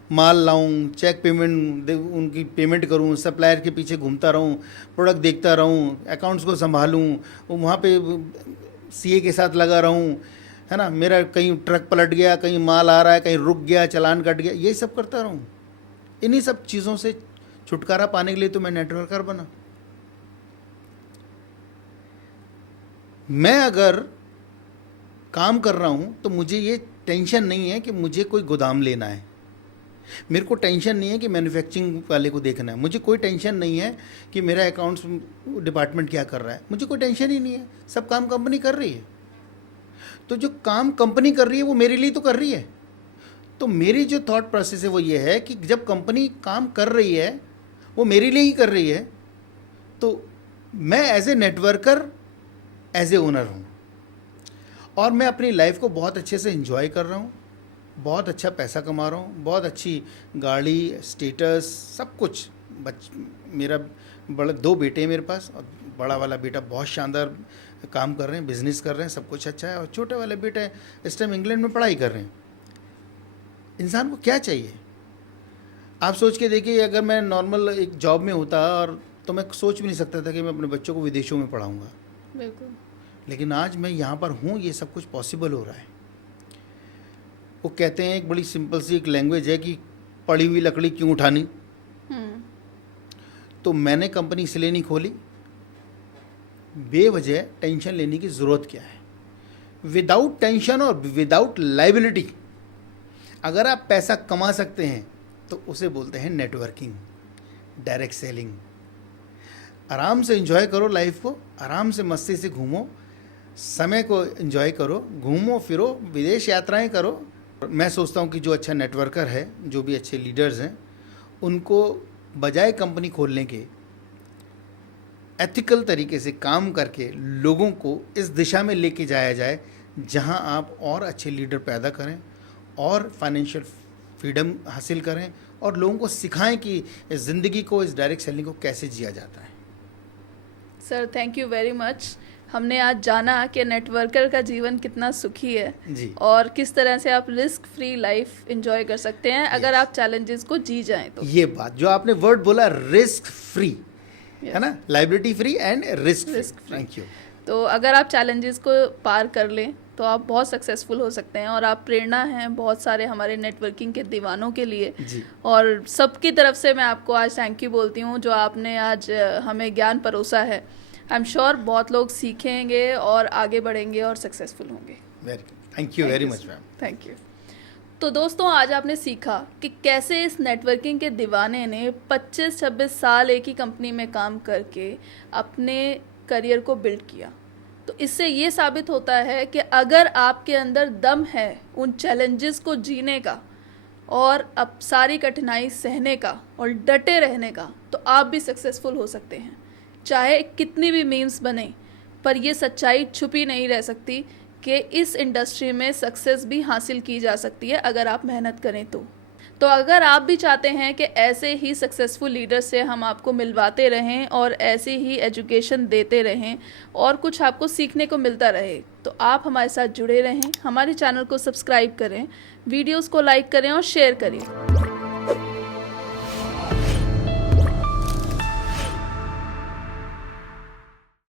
माल लाऊं, चेक पेमेंट उनकी पेमेंट करूं, सप्लायर के पीछे घूमता रहूं, प्रोडक्ट देखता रहूं, अकाउंट्स को संभालूं, वहाँ पे सीए के साथ लगा रहूं, है ना, मेरा कहीं ट्रक पलट गया, कहीं माल आ रहा है, कहीं रुक गया, चालान कट गया, यही सब करता रहूं। इन्हीं सब चीज़ों से छुटकारा पाने के लिए तो मैं नेटवर्कर बना। मैं अगर काम कर रहा हूं तो मुझे ये टेंशन नहीं है कि मुझे कोई गोदाम लेना है, मेरे को टेंशन नहीं है कि मैन्युफैक्चरिंग वाले को देखना है, मुझे कोई टेंशन नहीं है कि मेरा अकाउंट्स डिपार्टमेंट क्या कर रहा है, मुझे कोई टेंशन ही नहीं है, सब काम कंपनी कर रही है। तो जो काम कंपनी कर रही है वो मेरे लिए तो कर रही है। तो मेरी जो थॉट प्रोसेस है वो ये है कि जब कंपनी काम कर रही है वो मेरे लिए ही कर रही है, तो मैं as a networker, as a owner हूँ और मैं अपनी लाइफ को बहुत अच्छे से एंजॉय कर रहा हूँ, बहुत अच्छा पैसा कमा रहा हूँ, बहुत अच्छी गाड़ी, स्टेटस, सब कुछ। मेरा बड़ा 2 बेटे हैं मेरे पास, और बड़ा वाला बेटा बहुत शानदार काम कर रहे हैं, बिजनेस कर रहे हैं, सब कुछ अच्छा है, और छोटे वाले बेटे इस टाइम इंग्लैंड में पढ़ाई कर रहे हैं। इंसान को क्या चाहिए? आप सोच के देखिए, अगर मैं नॉर्मल एक जॉब में होता और तो मैं सोच भी नहीं सकता था कि मैं अपने बच्चों को विदेशों में पढ़ाऊँगा। बिल्कुल। लेकिन आज मैं यहाँ पर हूँ, ये सब कुछ पॉसिबल हो रहा है। वो कहते हैं, एक बड़ी सिंपल सी एक लैंग्वेज है कि पड़ी हुई लकड़ी क्यों उठानी। तो मैंने कंपनी इसलिए नहीं खोली, बेवजह टेंशन लेने की ज़रूरत क्या है। विदाउट टेंशन और विदाउट लाइबिलिटी अगर आप पैसा कमा सकते हैं तो उसे बोलते हैं नेटवर्किंग, डायरेक्ट सेलिंग। आराम से एंजॉय करो लाइफ को, आराम से मस्ती से घूमो, समय को एंजॉय करो, घूमो फिरो, विदेश यात्राएं करो। मैं सोचता हूँ कि जो अच्छा नेटवर्कर है, जो भी अच्छे लीडर्स हैं, उनको बजाय कंपनी खोलने के एथिकल तरीके से काम करके लोगों को इस दिशा में लेके जाया जाए जहां आप और अच्छे लीडर पैदा करें और फाइनेंशियल फ्रीडम हासिल करें और लोगों को सिखाएं कि इस ज़िंदगी को, इस डायरेक्ट सेलिंग को कैसे जिया जाता है। Sir thank you very much. हमने आज जाना कि नेटवर्कर का जीवन कितना सुखी है जी। और किस तरह से आप रिस्क फ्री लाइफ एंजॉय कर सकते हैं अगर आप चैलेंजेस को जी जाएं तो। ये बात जो आपने वर्ड बोला, रिस्क फ्री, है ना, liability free and risk free. Thank you. तो अगर आप चैलेंजेस को पार कर लें तो आप बहुत सक्सेसफुल हो सकते हैं और आप प्रेरणा हैं बहुत सारे हमारे नेटवर्किंग के दीवानों के लिए जी। और सबकी तरफ से मैं आपको आज थैंक यू बोलती हूँ जो आपने आज हमें ज्ञान परोसा है। आई एम श्योर बहुत लोग सीखेंगे और आगे बढ़ेंगे और सक्सेसफुल होंगे। Thank you very much ma'am. Thank you. तो दोस्तों आज आपने सीखा कि कैसे इस नेटवर्किंग के दीवाने ने 25-26 साल एक ही कंपनी में काम करके अपने करियर को बिल्ड किया। तो इससे ये साबित होता है कि अगर आपके अंदर दम है उन चैलेंजेस को जीने का और अब सारी कठिनाई सहने का और डटे रहने का, तो आप भी सक्सेसफुल हो सकते हैं। चाहे कितनी भी मीम्स बने, पर ये सच्चाई छुपी नहीं रह सकती कि इस इंडस्ट्री में सक्सेस भी हासिल की जा सकती है अगर आप मेहनत करें तो अगर आप भी चाहते हैं कि ऐसे ही सक्सेसफुल लीडर से हम आपको मिलवाते रहें और ऐसे ही एजुकेशन देते रहें और कुछ आपको सीखने को मिलता रहे, तो आप हमारे साथ जुड़े रहें, हमारे चैनल को सब्सक्राइब करें, वीडियोस को लाइक करें और शेयर करें।